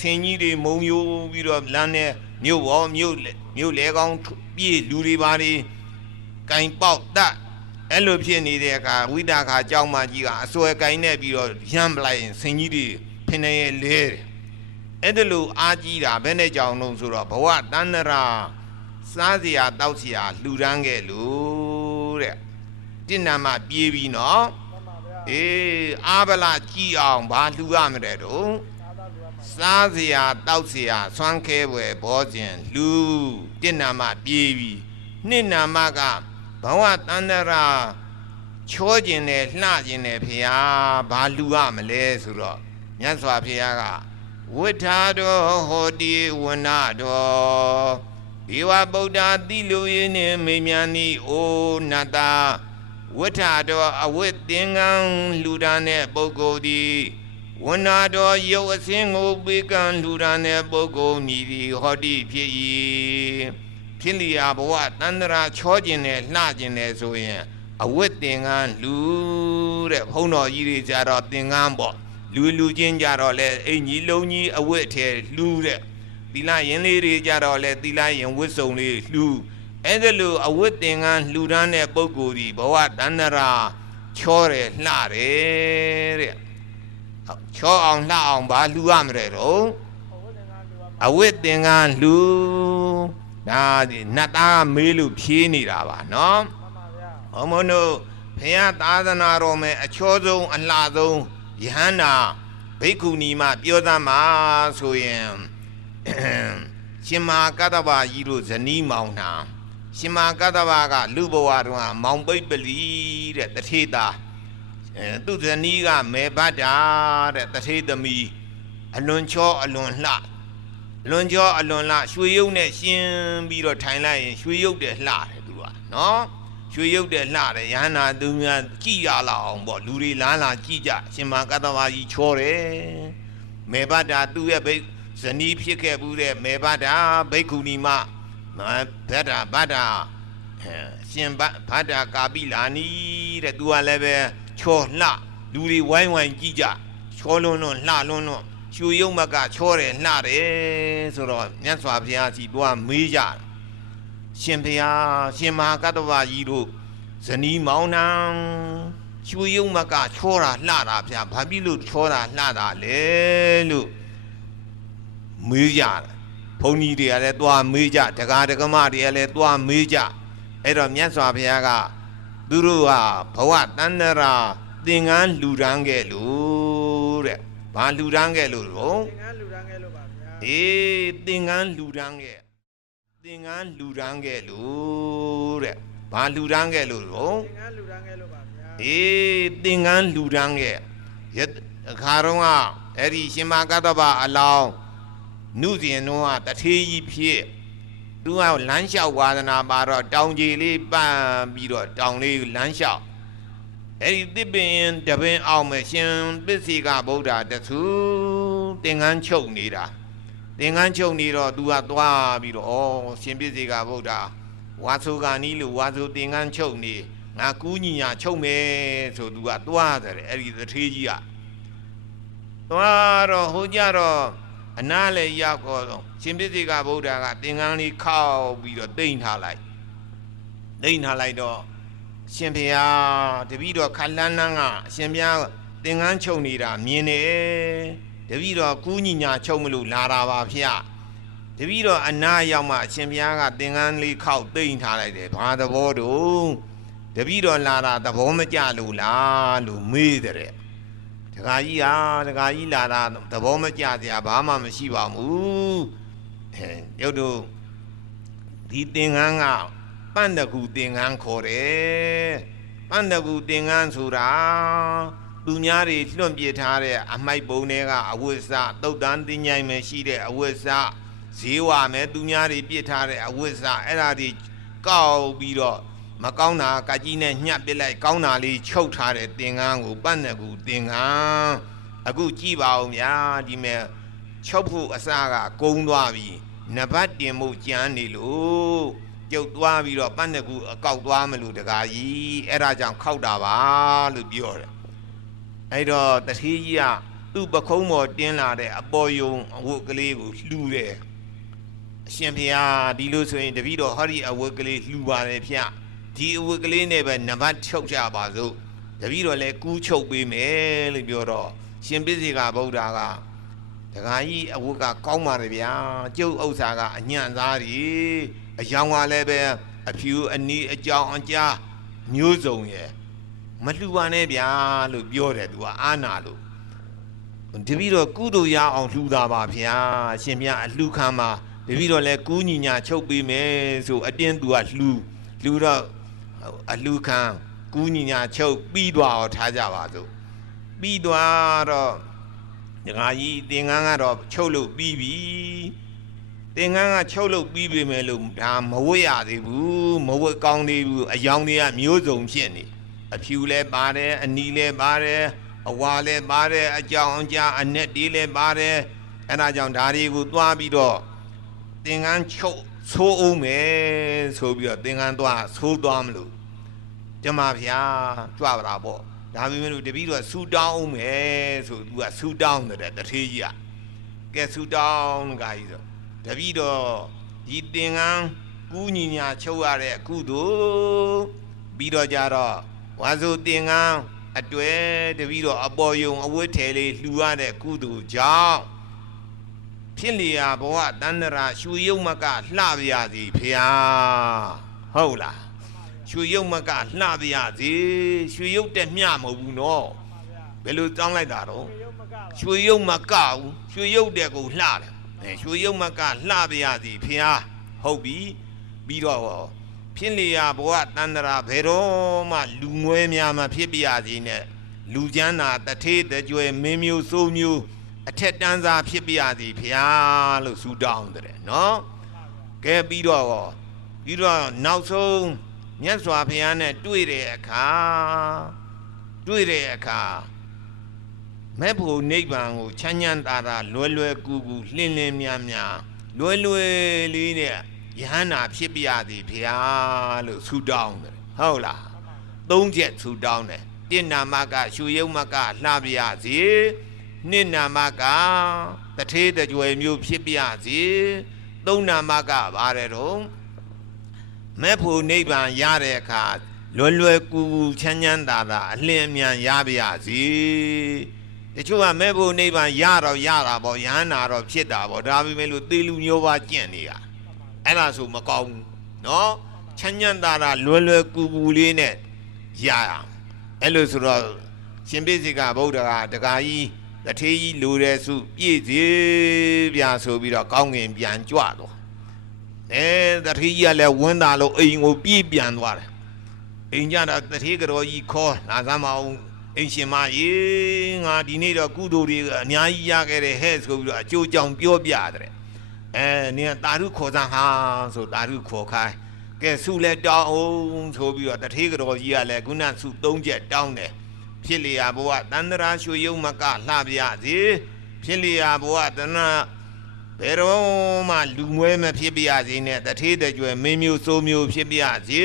ဆင်ကြီးတွေမုံယိုပြီးတော့လမ်းနဲ့မြို့ပေါ်မြို့လေကောင်းပြေးလူတွေပါတွေကင်ပေါက်တတ်အဲ့လိုဖြစ်နေတဲ့အခါဝိဒါခါကြောင်းမကြီးကအစွဲကင်နဲ့ပြီးတော့ရမ်းပလိုက်ရင်ဆင်ကြီးတွေဖင်နေရဲလဲတယ်အဲ့ဒါလို့အားကြီးတာဘယ်နဲ့ကြောင်လို့ဆိုတော့ဘဝတဏ္ဍရာစားစရာတောက်စရာလှူဒန်းခဲ့လို့တဲ့တိဏ္ဍမပြေးပြီးနော်အာဗလာကြည်အောင်ဘာလှူရမလဲတော့စားစရာတောက်စရာဆွမ်းခဲွယ်ဘောဇင်လူတိဏ္ဍမပြေးပြီးနှစ်နာမကဘဝတန္တရာချောခြင်းနဲ့လှခြင်းနဲ့ဖရာဘာလူရမလဲဆိုတော့မြတ်စွာဘုရားကဝိထာတော်ဟောတိဝနာတော်ဒေဝဗုဒ္ဓတိလူရင်းနဲ့မေမြန်းဤအိုနတ္တဝိထာတော်အဝိသင်္ကန်းလူဒန်းတဲ့ပုဂ္ဂိုလ်သည်ဝနာတော်ရုပ်အစင်းကိုပေးကံလူဒန်းတဲ့ပုဂ္ဂိုလ်မြည်သည်ဟောတိဖြစ်၏ဖြစ်လျာဘဝတန္တရာချောခြင်းနဲ့လှခြင်းနဲ့ဆိုရင်အဝတ်သင်္ကန်းလူတဲ့ဘုန်းတော်ကြီးတွေကြတော့သင်္ကန်းပေါ့လူချင်းကြတော့လေအင်ကြီးလုံးကြီးအဝတ်ထဲလူတဲ့သီလရင်လေးတွေကြတော့လေသီလရင်ဝတ်စုံလေးလူအဲ့ဒါလိုအဝတ်သင်္ကန်းလူတန်းတဲ့ပုဂ္ဂိုလ်ဒီဘဝတန္တရာချောတယ်လှတယ်တဲ့ချောအောင်လှအောင်ဘာလူရမလဲတော့အဝတ်သင်္ကန်းလူဒါဒီနတ်သားမေးလို့ဖြေးနေတာပါနော်ဟောမလို့ဘုရားသာသနာတော်မှာအချောဆုံးအလှဆုံးယဟန္တာဘိက္ခုနီမပြောသားမှာဆိုရင်ရှင်မဟာကတ္တဗကြီးတို့ဇနီးမောင်နှံရှင်မဟာကတ္တဗကလူဘဝတုန်းကမောင်ပိတ်ပလီတဲ့တထေတာသူဇနီးကမေဘတ်တာတဲ့တထေသမီးအလွန်ချောအလွန်လှလွန်ကျော်အလွန်လှရွှေရုပ်နဲ့ရှင်းပြီးတော့ထိုင်လိုက်ရင်ရွှေရုပ်တဲ့လှတယ်သူကနော်ရွှေရုပ်တဲ့လှတယ်ရဟန္တာသူများကြည်ရလောက်အောင်ပေါ့လူတွေလားလာကြည်ကြရှင်မကတ္တဝါကြီးချောတယ်မေဘတာသူ့ရဲ့ဇနီးဖြစ်ခဲ့ဘူးတဲ့မေဘတာဘိက္ခုနီမဗဒ္တာရှင်ဗဒ္တာကာပိလာနီတဲ့သူကလည်းပဲချောလှလူတွေဝိုင်းဝိုင်းကြည်ကြချောလွန်းလွန်းလှလွန်းလွန်းရွှေရုံမကချောတယ်လှတယ်ဆိုတော့မြတ်စွာဘုရားစီတော့မေးကြရှင်ဘုရားရှင်မဟာကတ္တဗကြီးတို့ဇနီးမောင်နှံရွှေရုံမကချောတာလှတာဗျာဘာဖြစ်လို့ချောတာလှတာလဲလို့မေးကြဘုန်းကြီးတွေကလည်းတော့မေးကြဒကာဒကမတွေကလည်းတော့မေးကြအဲ့တော့မြတ်စွာဘုရားကသူတို့ဟာဘဝတန္တရာသင်္ကန်းလူဒန်းခဲ့လို့တဲ့ဘာလူဒန်းခဲ့လို့တော့သင်္ကန်းလူဒန်းခဲ့လို့ပါဗျာသင်္ကန်းလူဒန်းခဲ့လို့တဲ့ဘာလူဒန်းခဲ့လို့တော့သင်္ကန်းလူဒန်းခဲ့လို့ပါဗျာသင်္ကန်းလူဒန်းခဲ့အခါတော့ကအဲ့ဒီရှင်မကတ္တဗအလောင်းနုစဉ်တော့တထေးကြီးဖြစ်သူကလမ်းလျှောက်ဝါဒနာပါတော့တောင်ကြီးလေးပန်းပြီးတော့တောင်လေးလမ်းလျှောက်အဲ့ဒီသစ်ပင်တပင်အောင်မဲ့ရှင်ပစ္စေကဗုဒ္ဓတဆူသင်္ကန်းချုပ်နေတာသင်္ကန်းချုပ်နေတော့သူကသွားပြီးတော့ဩရှင်ပစ္စေကဗုဒ္ဓဝါဆိုကနီးလို့ဝါဆိုသင်္ကန်းချုပ်နေငါကူးညီညာချုပ်မယ်ဆိုသူကသွားတယ်အဲ့ဒီတထေးကြီးကသွားတော့ဟိုကြတော့အနားလေရောက်တော့ရှင်ပစ္စေကဗုဒ္ဓကသင်္ကန်းလေးခောက်ပြီးတော့တိမ့်ထားလိုက်တော့ရှင်ဘုရားတပည့်တော်ခလန်းနန်းကအရှင်ဘုရားသင်္ကန်းချုပ်နေတာမြင်တယ်တပည့်တော်ကူးညီညာချုပ်မလို့လာတာပါဗျာတပည့်တော်အနားရောက်မှအရှင်ဘုရားကသင်္ကန်းလေးခောက်တိမ့်ထားလိုက်တယ်ဘာသဘောတော့တပည့်တော်လာတာသဘောမကျလို့လားလို့မေးတယ်ဒကာကြီးလာတာသဘောမကျစရာဘာမှမရှိပါဘူးရုပ်တို့ဒီသင်္ကန်းကပန္တကူသင်္ကန်းခေါ်တယ်ပန္တကူသင်္ကန်းဆိုတာသူများတွေလွှင့်ပြထားတဲ့အမိုက်ပုံတွေကအဝိဇ္ဇတုတ်တန်တင်ញိုင်မယ်ရှိတဲ့အဝိဇ္ဇဈေးဝမယ်သူများတွေပြစ်ထားတဲ့အဝိဇ္ဇအဲ့ဒါတွေကောက်ပြီးတော့မကောင်းတာကကြီးနဲ့ညှပ်ပစ်လိုက်ကောင်းတာလေးချုပ်ထားတဲ့သင်္ကန်းကိုပန္တကူသင်္ကန်းအခုကြည့်ပါဦးဗျာဒီမဲ့ချုပ်ဖို့အစကကုန်းသွားပြီနဘတ်တင်မှုကြမ်းနေလို့ကျုပ်သွားပြီးတော့ပန်းတကူအကောက်သွားမလို့တကားကြီးအဲ့ဒါကြောင့်ခောက်တာပါလို့ပြောတယ်အဲ့တော့တထေးကြီးက သူ့ပခုံးပေါ်တင်းလာတဲ့အပေါ်ယုံအဝတ်ကလေးကိုလှူတယ်အရှင်ဖေဟာဒီလိုဆိုရင်တပည့်တော်ဟောဒီအဝတ်ကလေးလှူပါတယ်ဖေဒီအဝတ်ကလေးနဲ့ပဲနံပါတ်ချုပ်ကြပါစို့တပည့်တော်လည်းကူးချုပ်ပေးမယ်လို့ပြောတော့ရှင်ပိစိကဗုဒ္ဓကတခါကြီးအဝတ်ကကောင်းပါတယ်ဗျာကျုပ်ဥစ္စာကအညံ့သားကြီးအယောင်ကလည်းပဲအဖြူအနီးအကြောင်အကြားမျိုးစုံရဲ့မလှူပါနဲ့ဗျာလို့ပြောတယ်သူကအာနာလို့တပည့်တော်ကုသိုလ်ရအောင်လှူတာပါဗျာရှင်မြတ်အလှူခံမှာတပည့်တော်လည်းကူးညီညာချုပ်ပေးမယ်ဆိုအတင်းသူကလှူတော့အလှူခံကူးညီညာချုပ်ပြီးသွားတော့ထားကြပါစို့ပြီးသွားတော့ဒကာကြီးသင်္ကန်းကတော့ချုပ်လို့ပြီးပြီသင်္ကန်းကချုပ်လို့ပြီးပြီမယ်လို့ဒါမဝတ်ရသေးဘူးမဝတ်ကောင်းသေးဘူးအယောင်တွေကမျိုးစုံဖြစ်နေအဖြူလည်းပါတယ်အနီလည်းပါတယ်အဝါလည်းပါတယ်အကြောင်အကြားအနက်တွေလည်းပါတယ်အဲဒါကြောင့်ဒါတွေကိုသွားပြီးတော့သင်္ကန်းချုပ်ဆိုးအောင်မယ်ဆိုပြီးတော့သင်္ကန်းသွားဆိုးသွားမလို့ကျမဗျာကြွပါလားပေါ့ဒါပေမဲ့လို့တပည့်တော့ဆူတောင်းအောင်မယ်ဆိုသူကဆူတောင်းတဲ့တထေးကြီးကဲဆူတောင်းကကြီးဆိုတပည့်တော့ဒီသင်္ကန်းကူးညီညာချုပ်ရတဲ့ကုသိုလ်ပြီးတော့ကြတော့ဝါဆိုသင်္ကန်းအတွေ့တပည့်တော့အပေါ်ယုံအဝတ်ထည်လေးလှူရတဲ့ကုသိုလ်ကြောင့်ဖြစ်လျာဘဝတန္တရာရွှေရုပ်မကလှပြရစီဖေဟာဟုတ်လားရွှေရုပ်မကလှပြရစီရွှေရုပ်တက်မျှမဟုတ်ဘူးနော်ဘယ်လိုတောင်းလိုက်တာတော့ရွှေရုပ်မကဘူးရွှေရုပ်တဲ့ကိုလှတယ်ရွှေရုပ်မကလှပြရစီဖေဟာဟုတ်ပြီပြီးတော့ဖြစ်လျာဘဝတန္တရာဘယ်တော့မှလူငွဲများမှဖြစ်ပြရစီနဲ့လူချမ်းသာတထေးတကြွယ်မင်းမျိုးစိုးမျိုးအထက်တန်းစားဖြစ်ပြရစီဖေဟာလို့ဆူတောင်းတယ်နော်ကဲပြီးတော့နောက်ဆုံးမြတ်စွာဘုရားနဲ့တွေ့တဲ့အခါမဲ့ဖို့နိဗ္ဗာန်ကိုချမ်းချမ်းသာသာလွယ်ကူကူလင်းများလွယ်လေးနဲ့ယဟန္တာဖြစ်ပြရသည်ဖေဟာလို့ဆူတောင်းတယ်ဟုတ်လားသုံးချက်ဆူတောင်းတယ်တိနာမကရွှေရုပ်မကလှပြရစီနှစ်နာမကတထေးတကြွယ်မျိုးဖြစ်ပြရစီသုံးနာမကပါတယ်တော့မဲ့ဖို့နိဗ္ဗာန်ရတဲ့အခါလွယ်ကူကူချမ်းသာသာအလင်းအမြန်ရပါရစေတချို့ကမဲ့ဖို့နိဗ္ဗာန်ရတာပေါ့ယဟန္တာတော့ဖြစ်တာပေါ့ဒါပေမဲ့လို့သေလူမျိုးပါကျင့်နေတာအဲ့ဒါဆိုမကောင်းဘူးနော်ချမ်းသာတာလွယ်ကူကူလေးနဲ့ရအောင်အဲ့လိုဆိုတော့ရှင်ပိစိကဗုဒ္ဓကတခါကြီးတထေးကြီးလိုတဲ့စုပြည့်စေပြဆိုပြီးတော့ကောင်းငင်ပြန်ကြွတော့တထေးကြီးကလည်းဝင်းတာလို့အိမ်ကိုပြေးပြန်သွားတယ်အိမ်ကြတော့တထေးကတော်ကြီးခေါ်လာစမ်းမအောင်အိမ်ရှင်မရေငါဒီနေ့တော့ကုသိုလ်တွေအများကြီးရခဲ့တယ်ဟဲ့ဆိုပြီးတော့အကျိုးကြောင့်ပြောပြတယ်နင်တာရုခေါ်စမ်းဟာဆိုတာရုခေါ်ခိုင်းကဲဆုလဲတောင်းအောင်ဆိုပြီးတော့တထေးကတော်ကြီးကလည်းခုနဆု၃ချက်တောင်းတယ်ဖြစ်လျာဘဝတန္တရာရွှေရုံမကလှပြရစီဖြစ်လျာဘဝတဏဘယ်တော့မှလူမွဲမဖြစ်ပြရစီနဲ့တထေးတကြွယ်မင်းမျိုးစိုးမျိုးဖြစ်ပြရစီ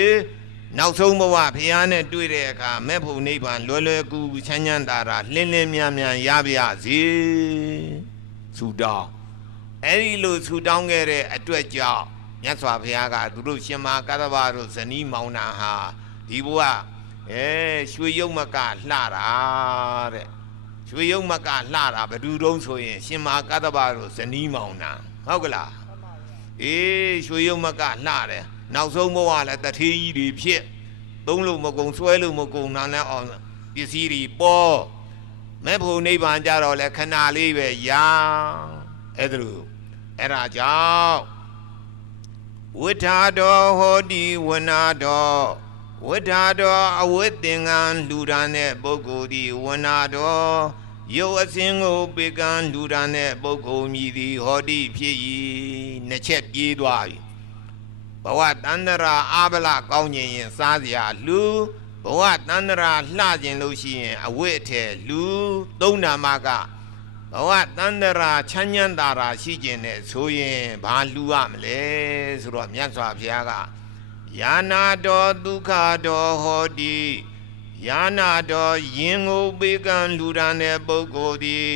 နောက်ဆုံးဘဝဖျားနဲ့တွေ့တဲ့အခါမဲ့ဖို့နိဗ္ဗာန်လွယ်ကူချမ်းသာတာလင်းမြန်ရပါရစီဆုတောင်းအဲ့ဒီလိုဆုတောင်းခဲ့တဲ့အတွက်ကြောင့်မြတ်စွာဘုရားကသူတို့ရှင်မဟာကတ္တဗတို့ဇနီးမောင်နှံဟာဒီဘဝရွှေရုပ်မကလှတာတဲ့ရွှေရုပ်မကလှတာဘယ်သူတုံးဆိုရင်ရှင်မဟာကတ္တဗတို့ဇနီးမောင်နှံဟုတ်ကလားရွှေရုပ်မကလှတယ်နောက်ဆုံးဘဝလည်းတထေးကြီးတွေဖြစ်သုံးလို့မကုန်ဆွဲလို့မကုန်နာနဲ့အောင်ပစ္စည်းတွေပေါ်မဲ့ဖို့နိဗ္ဗာန်ကြတော့လဲခဏလေးပဲရာအဲ့ဒါကြောင့်ဝိထာတော်ဟောတိဝနာတော်ဝိထာတော်အဝိသင်္ကန်းလူရန်တဲ့ပုဂ္ဂိုလ်ဒီဝနာတော်ရုပ်အစင်းကိုပေကံလူရန်တဲ့ပုဂ္ဂိုလ်မြည်သည်ဟောတိဖြစ်၏နှစ်ချက်ပြေးသွားပြီဘဝတန္တရာအာဗလကောင်းခြင်းရင်စားစရာလူဘဝတန္တရာလှခြင်းလို့ရှိရင်အဝိထဲလူသုံးနာမကဘဝတန္တရာချမ်းသာတာရှိခြင်းနဲ့ဆိုရင်ဘာလူရမလဲဆိုတော့မြတ်စွာဘုရားကယာနာတော်ဒုက္ခတော်ဟောတိ ယာနာတော်ယင်ကိုပေးကံလူရန်တဲ့ပုဂ္ဂိုလ်သည်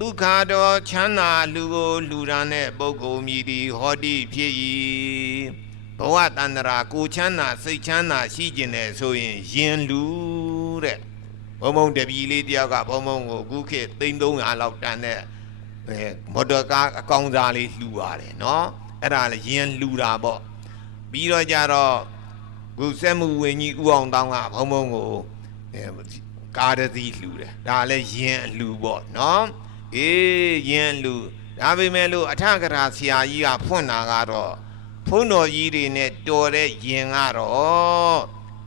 ဒုက္ခတော်ချမ်းသာလူကိုလူရန်တဲ့ပုဂ္ဂိုလ်မြည်သည်ဟောတိဖြစ်၏ဘဝတန္တရာကိုချမ်းသာစိတ်ချမ်းသာရှိခြင်းနဲ့ဆိုရင်ယင်လူတဲ့ဘုံဘုံတပီလေးတယောက်ကဘုံဘုံကိုအခုခေတ်300လောက်တန်တဲ့မော်တော်ကားအကောင်စားလေးလှူပါတယ်နော်အဲ့ဒါလည်းယင်လှူတာပေါ့ပြီးတော့ကြတော့ခုစက်မှုဝင်းကြီးဦးအောင်တောင်းကဘုံဘုံကိုကားတစ်စီးလှူတယ်ဒါလည်းယင်အလှူပေါ့နော်အေးယင်လှူဒါပေမဲ့လို့အထကရာဆရာကြီးကဖွင့်တာကတော့ဖုန်းတော်ကြီးတွေနဲ့တော်တဲ့ယင်ကတော့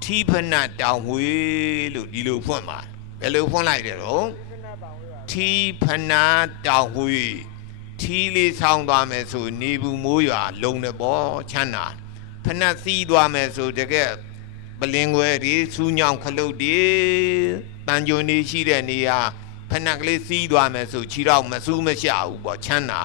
ထီဖနတ်တောင်ဝေးလို့ဒီလိုဖွင့်ပါဘယ်လိုဖွင့်လိုက်တယ်တော့ထီဖနတ်တောင်ဝေးထီလေးဆောင်းသွားမယ်ဆိုနေဘူးမိုးရွာလုံတယ်ပေါ့ချမ်းသာဖနတ်စီးသွားမယ်ဆိုတကယ်ပလင်ွယ်ဒီစူးညောင်ခလုတ်ဒီတန်ကြုံနေရှိတဲ့နေရာဖနက်ကလေးစီးသွားမယ်ဆိုခြေတော့မစူးမရှဘူးပေါ့ချမ်းသာ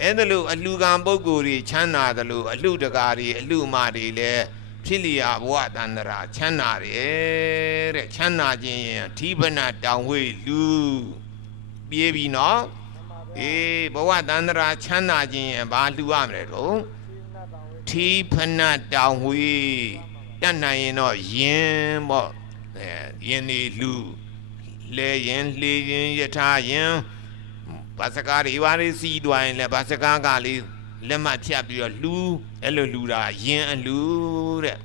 အဲ့ဒါလို့အလှကံပုဂ္ဂိုလ်တွေချမ်းသာတယ်လို့အလှတကာတွေအလှမတွေလည်းဖြစ်လျာဘဝတန္တရာချမ်းသာတယ်တဲ့ချမ်းသာခြင်းရင်ထီးဖနတ်တောင်ဝေးလူပြေးပြီနော်အေးဘဝတန္တရာချမ်းသာခြင်းရင်ဘာလှူရမလဲတော့ထီးဖနတ်တောင်ဝေးတတ်နိုင်ရင်တော့ယင်ပေါ့ယင်နေလူလဲရင်လှေရင်ယထာရင်ဘာစကားတွေဘာတွေစီးသွားရင်လည်းဘာစကားကလေးလက်မှတ်ဖြတ်ပြီးတော့လူအဲ့လိုလူတာယင်အလူတဲ့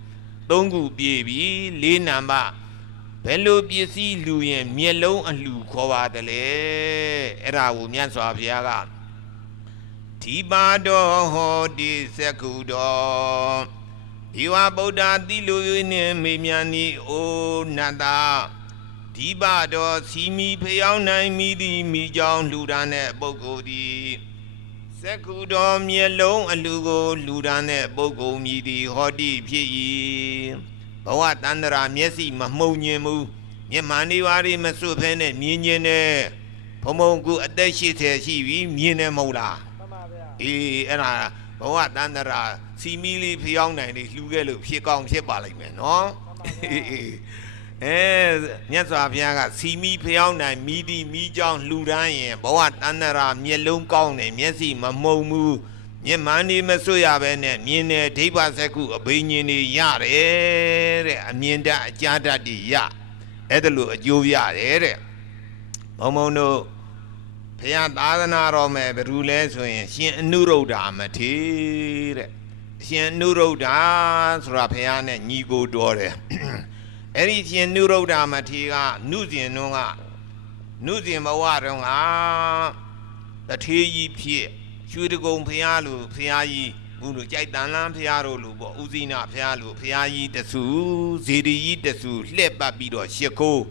3ခုပြေးပြီ4နံပါတ်ဘယ်လိုပစ္စည်းလူရင်မျက်လုံးအလူခေါ်ပါတယ်လေအဲ့ဒါကိုမြတ်စွာဘုရားကဒီပါတော်ဟောတိသက္ခုတော်ဒီဝဗုဒ္ဓတိလူနှင့်မေမြန်းဤအိုနတ်တာဒီပါတော်စီမီဖျောင်းနိုင်မိသည်မိကြောင်းလူရန်တဲ့ပုဂ္ဂိုလ်သည်သက္ခုတော်မျက်လုံးအလူကိုလူရန်တဲ့ပုဂ္ဂိုလ်မြည်သည်ဟောတိဖြစ်၏ဘဝတန္တရာမျက်စိမမှုံညင်ဘူးမျက်မှန်နေပါရီမစွတ်ဖဲနဲ့မြင်ခြင်းနဲ့ဘုံဘုံကူအသက်80ရှိပြီမြင်နေမဟုတ်လားမှန်ပါဗျာအေးအဲ့ဒါဘဝတန္တရာစီမီလေးဖျောင်းနိုင်လေးလှူခဲ့လို့ဖြစ်ကောင်းဖြစ်ပါလိမ့်မယ်နော်မြတ်စွာဘုရားကစီမီဖျောင်းနိုင်မိဒီမိကြောင်းလှူဒန်းရင်ဘဝတန္တရာမျက်လုံးကောင်းတယ်မျက်စိမမှုံဘူးမျက်မှန်နေမစွတ်ရပဲနဲ့မြင်တယ်ဒိဗ္ဗစက္ခုအဘိညာဉ်တွေရတယ်တဲ့အမြင်တတ်အကြားတတ်တွေရအဲ့ဒါလို့အကျိုးရတယ်တဲ့ဘုံဘုံတို့ဘုရားသာသနာတော်မယ်ဘယ်သူလဲဆိုရင်ရှင်အနုရုဒ္ဓမထေရတဲ့ရှင်အနုရုဒ္ဓဆိုတာဘုရားနဲ့ညီကိုတော်တယ်အဲ့ဒီရှင်နုရုဒ္ဓမထေရကနုဇင်တို့ကနုဇင်ဘဝတုန်းကတထေးကြီးဖြစ်ရွှေတကုံဖရာလူဖရာကြီးဘူးလို့ကြိုက်တန်လန်းဖရာတို့လူပေါ့ဥဇိနာဖရာလူဖရာကြီးတဆူဇေဒီကြီးတဆူလှက်ပတ်ပြီးတော့ရှ िख ိုး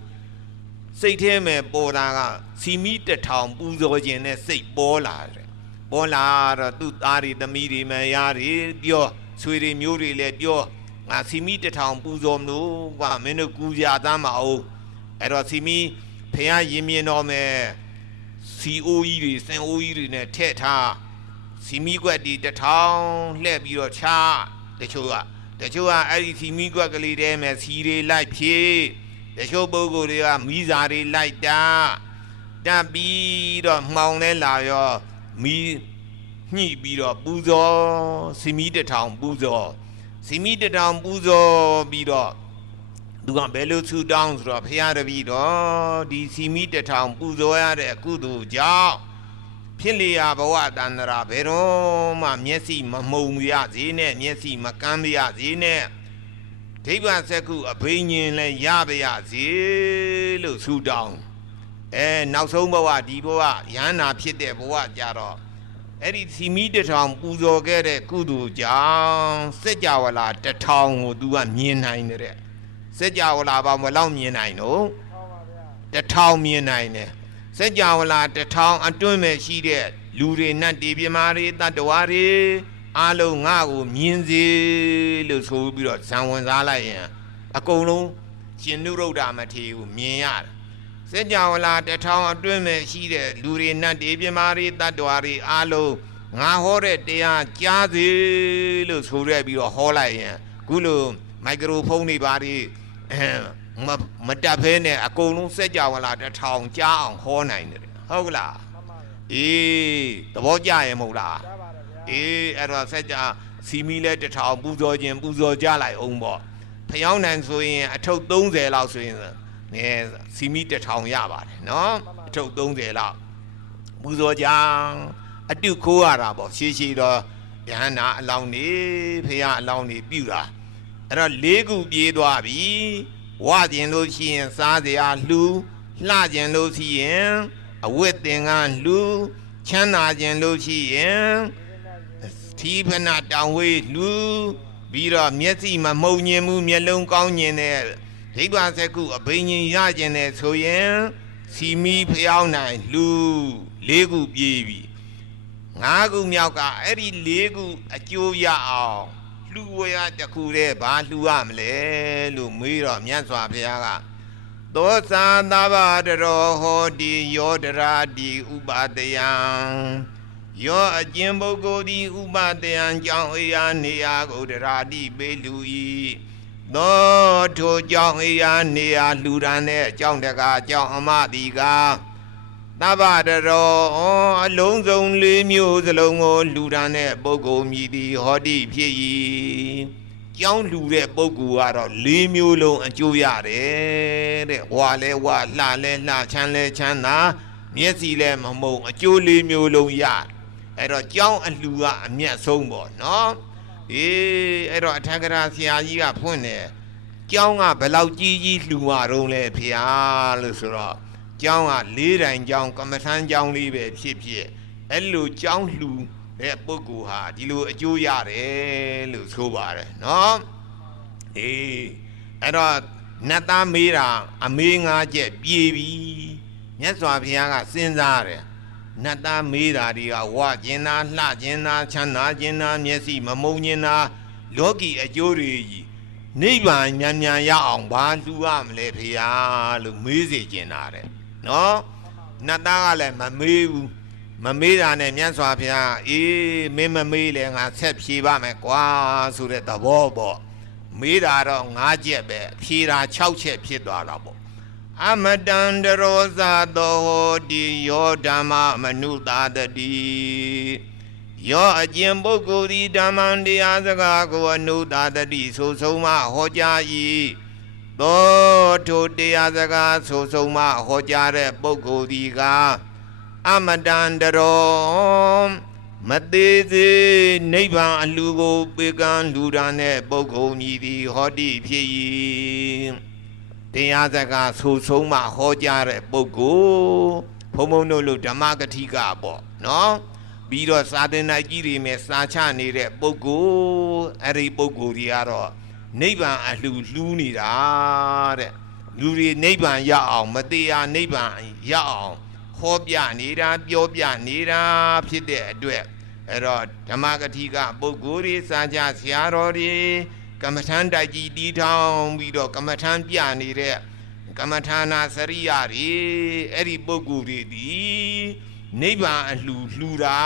စိတ်ထဲမှာပေါ်တာကစီမီ1000ပူဇော်ခြင်းနဲ့စိတ်ပေါ်လာတယ်ပေါ်လာတော့သူ့သားတွေသမီးတွေမယားတွေပြောဆွေတွေမျိုးတွေလည်းပြောငါစီမီ1000ပူဇော်မလို့ကွာမင်းတို့ကူကြသားမအောင်အဲ့တော့စီမီဖရာရင်မြင်တော့မယ်စီအိုးကြီးတွေစင်အိုးကြီးတွေနဲ့ထည့်ထားစီမီကွက်ဒီ1000လှည့်ပြီးတော့ချတချို့ကအဲ့ဒီစီမီကွက်ကလေးတဲမဲ့စီတွေလိုက်ဖြည့်တချို့ပုဂ္ဂိုလ်တွေကမိစာတွေလိုက်တက်ပြီးတော့မှောင်လဲလာရောမိညှိပြီးတော့ပူဇော်စီမီ1000ပူဇော်စီမီ1000ပူဇော်ပြီးတော့သူကဘယ်လိုဆူတောင်းဆိုတော့ဖရာတပည့်တော်ဒီစီမီ1000ပူဇော်ရတဲ့အကုသိုလ်ကြောင့်ဖြစ်လျာဘဝတန္တရာဘယ်တော့မှမျက်စိမမှုံရစေနဲ့မျက်စိမကမ်းရစေနဲ့ဒိဗ္ဗစက္ခုအဘိညာဉ်လည်းရပါရစေလို့ဆူတောင်းနောက်ဆုံးဘဝဒီဘဝယန္နာဖြစ်တဲ့ဘဝကြတော့အဲ့ဒီစီမီ1000ပူဇော်ခဲ့တဲ့ကုသိုလ်ကြောင့်စัจ java လာ1000ကို तू ကမြင်နိုင်တယ်စัจ java လာဘာမလောက်မြင်နိုင်တော့1000မြင်နိုင်တယ်စัจ java လာ1000အတွင်းမဲ့ရှိတဲ့လူတွေနတ်တွေပြမာတွေတတ္တဝါတွေအားလုံးငါ့ကိုမြင်စေလို့ဆိုပြီးတော့ဇံဝင်စားလိုက်ရင်အကုန်လုံးရှင်နုရုဒ္ဓမထေရကိုမြင်ရတယ်စัจ java လာ1000အတွင်းမဲ့ရှိတဲ့လူတွေနတ်တွေပြမာတွေတတ္တဝါတွေအားလုံးငါဟောတဲ့တရားကြားစေလို့ဆိုရပြီးတော့ဟောလိုက်ရင်ခုလိုမိုက်ခရိုဖုန်းတွေပါတွေ မတက်ဖဲနဲ့အကုန်လုံးစက်ကြဝဠာတစ်ထောင်ကြားအောင်ဟောနိုင်တယ်ဟုတ်လားအေးသဘောကျရဲ့မဟုတ်လားအေးအဲ့တော့စက်ကြစီမီလဲတစ်ထောင်ပူဇော်ခြင်းပူဇော်ကြလိုက်အောင်ပေါ့ဖျောင်းနိုင်ဆိုရင်အထုပ်30လောက်ဆိုရင်ငယ်စီမီတစ်ထောင်ရပါတယ်နော်အထုပ်30လောက်ပူဇော်ကြအတုခိုးရတာပေါ့ရှည်တော့ယဟန္တာအလောင်းနေဖះအလောင်းနေပြုတာအဲ့တော့၄ခုပြေးသွားပြီဝါကျင်လို့ရှိရင်စားစရာလှူလှကျင်လို့ရှိရင်အဝတ်သင်္ကန်းလှူချမ်းသာကျင်လို့ရှိရင်သီးဖနာတောင်ဝေးလှူပြီးတော့မျက်စိမမှုံညင်မှုမျက်လုံးကောင်းညင်တဲ့ဒိဗ္ဗစက္ခုအဘိညာဉ်ရကျင်တဲ့ဆိုရင်စီမီဖျောင်းနိုင်လှူ၄ခုပြေးပြီ5ခုမြောက်ကအဲ့ဒီ၄ခုအကျိုးရအောင်လှူဝရတခုတည်းဘာလှူရမလဲလို့မေးတော့မြတ်စွာဘုရားကသောသာသဗ္ဗတရောဟောတိယောတရာတိဥပတယံယောအကျဉ်ပုဂ္ဂိုလ်ဒီဥပတယံကြောင့်အေယာနေယာကိုတရာတိပေးလူ၏သောထိုကြောင့်အေယာနေယာလှူဒန်းတဲ့အကြောင်းတကားကြောင့်အမတိကားသဗ္ဗတရောအလုံးစုံ၄မျိုးစလုံးကိုလှူဒန်းတဲ့ပုဂ္ဂိုလ်မြည်သည်ဟောတိဖြစ်၏ကြောင်းလှူတဲ့ပုဂ္ဂိုလ်ကတော့၄မျိုးလုံးအကျိုးရတယ်တဲ့ဝါလဲဝါလှလဲလှချမ်းလဲချမ်းသာမျက်စိလဲမမှုံအကျိုး၄မျိုးလုံးရအဲ့တော့ကြောင်းအလှူကအမြတ်ဆုံးပေါ့နော်အေးအဲ့တော့အထက်ကရာဆရာကြီးကဖွင့်တယ်ကြောင်းကဘယ်လောက်ကြီးကြီးလှူရတော့လဲဖေဟာလို့ဆိုတော့ကျောင်းက၄တိုင်ကျောင်းကမ္မထမ်းကျောင်းလေးပဲဖြစ်အဲ့လိုကျောင်းလှူတဲ့ပုဂ္ဂိုလ်ဟာဒီလိုအကျိုးရတယ်လို့ဆိုပါတယ်နော်အေးအဲ့တော့နတ်သားမေးတာအမေး၅ချက်ပြေပြီမြတ်စွာဘုရားကစဉ်းစားတယ်နတ်သားမေးတာတွေကဝကျင်နာလှကျင်နာချမ်းသာကျင်နာမျက်စိမမုံကျင်နာလောကီအကျိုးတွေကြီးနိဗ္ဗာန်မြန်ရအောင်ဘာလှူရမလဲဖေဟာလို့မေးစေကျင်တာတဲ့နော်နတ်သားကလည်းမမေးဘူးမမေးတာနဲ့မြတ်စွာဘုရားအေးမင်းမမေးလဲငါဆက်ဖြေပါမယ်ကွာဆိုတဲ့သဘောပေါ့မေးတာတော့၅ချက်ပဲဖြေတာ6ချက်ဖြစ်သွားတာပေါ့အမတန္တရောဇာသောဟောတိယောဓမ္မမနုသာတတိယောအကျင့်ပုဂ္ဂိုလ်ဒီဓမ္မံတရားစကားကိုအနုသာတတိဆိုဆုံးမဟောကြား၏သောထိုတရားစကားဆိုဆုံးမဟောကြားတဲ့ပုဂ္ဂိုလ်ဒီကအမတန္တရောမသေးသေးနိဗ္ဗာန်အလှကိုပေကံလူဒန်းတဲ့ပုဂ္ဂိုလ်မြည်သည်ဟောတိဖြစ်၏တရားစကားဆိုဆုံးမဟောကြားတဲ့ပုဂ္ဂိုလ်ဘုံဘုံတို့လို့ဓမ္မကတိကပေါ့နော်ပြီးတော့စာသင်တိုက်ကြီးတွေနဲ့စာချနေတဲ့ပုဂ္ဂိုလ်အဲ့ဒီပုဂ္ဂိုလ်တွေကတော့နိဗ္ဗာန်အလှလှူးနေတာတဲ့လူတွေနိဗ္ဗာန်ရအောင်မတရားနိဗ္ဗာန်ရအောင်ဟောပြနေတာပြောပြနေတာဖြစ်တဲ့အတွက်အဲ့တော့ဓမ္မကတိကပုဂ္ဂိုလ်တွေစာကြဆရာတော်တွေကမ္မထမ်းတိုက်ကြီးတီးထောင်ပြီးတော့ကမ္မထမ်းပြနေတဲ့ကမ္မထာနာစရိယာတွေအဲ့ဒီပုဂ္ဂိုလ်တွေဒီနိဗ္ဗာန်အလှလှူတာ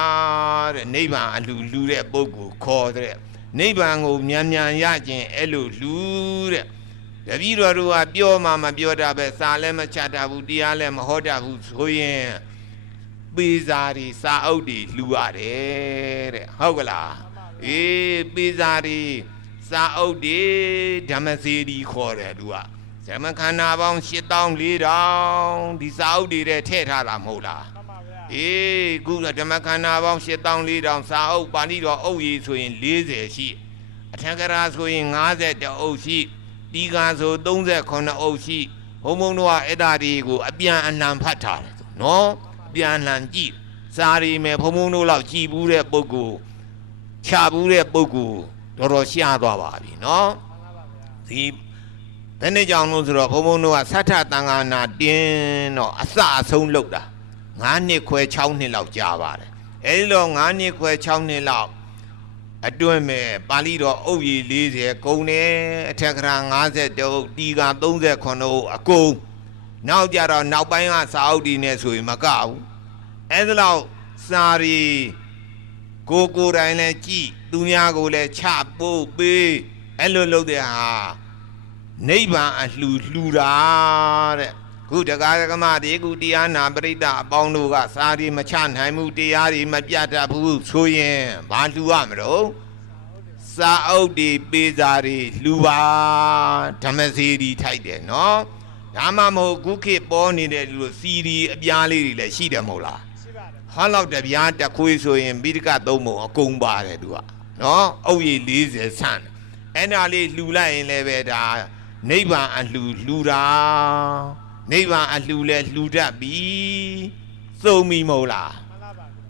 တဲ့နိဗ္ဗာန်အလှလှူတဲ့ပုဂ္ဂိုလ်ခေါ်တဲ့နိဗ္ဗာန်ကိုမြန်ရခြင်းအဲ့လိုလှူတဲ့တပည့်တော်တို့ကပြောမှမပြောတာပဲစာလည်းမချတတ်ဘူးတရားလည်းမဟောတတ်ဘူးဆိုရင်ပေစာတွေစာအုပ်တွေလှူရတယ်တဲ့ဟုတ်ကလားအေးပေစာတွေစာအုပ်တွေဓမ္မစေတီခေါ်တယ်သူကဓမ္မခန္ဓာပေါင်း8400ဒီစာအုပ်တွေထည့်ထားတာမဟုတ်လားအေးခုဓမ္မခန္ဓာပေါင်း8400စာအုပ်ပါဠိတော်အုပ်ကြီးဆိုရင်40ရှိအထက်ကရာဆိုရင်50အုပ်ရှိဒီကဆို38အုပ်ရှိဘုံဘုံတို့ကအဲ့ဒါတွေကိုအပြန်အလှန်ဖတ်ထားတယ်နော်ပြန်လှန်ကြည့်စာရီမယ်ဘုံဘုံတို့လောက်ကြည်ဘူးတဲ့ပုဂ္ဂိုလ်ချဘူးတဲ့ပုဂ္ဂိုလ်တော်ရှားသွားပါပြီနော်ဒီဘယ်နဲ့ကြောင့်လို့ဆိုတော့ဘုံဘုံတို့ကသတ္ထတန်ခါနာတင်းတော့အစအဆုံးလောက်တာ9နှစ်ခွဲ6နှစ်လောက်ကြာပါတယ်အဲဒီတော့9နှစ်ခွဲ6နှစ်လောက်အတွင်းမဲ့ပါဠိတော်အုပ်ကြီး40ကုံတယ်အထက်ကရာ50အုပ်တီက38အုပ်အကုန်နောက်ကြတော့နောက်ပိုင်းကစာအုပ်ဒီနဲ့ဆိုရင်မကဘူးအဲဒီလောက်စာရီကိုယ်တိုင်လည်းကြည်သူများကိုလည်းချပို့ပေးအဲ့လိုလုပ်တဲ့ဟာ နိဗ္ဗာန်အလှူလှူတာတဲ့ခုတရားဓမ္မတွေကိုတရားနာပရိသတ်အပေါင်းတို့ကစာရီမချနိုင်မှုတရားတွေမပြတ်တတ်ဘူးဆိုရင်ဘာလှူရမလို့စာအုပ်တွေပေးစာတွေလှူပါဓမ္မစီရီထိုက်တယ်နော်ဒါမှမဟုတ်ခုခေတ်ပေါ်နေတဲ့လူစီရီအပြားလေးတွေလည်းရှိတယ်မဟုတ်လားဟောလောက်တပြားတခွေးဆိုရင်ပိဋကသုံးပုံအကုန်ပါတယ်သူကနော်အုပ်ရည်40ဆန့်အဲ့ဒါလေးလှူလိုက်ရင်လည်းပဲဒါနိဗ္ဗာန်အလှူလှူတာနိဗ္ဗာန်အလှူလဲလှူတတ်ပြီစုံပြီမဟုတ်လား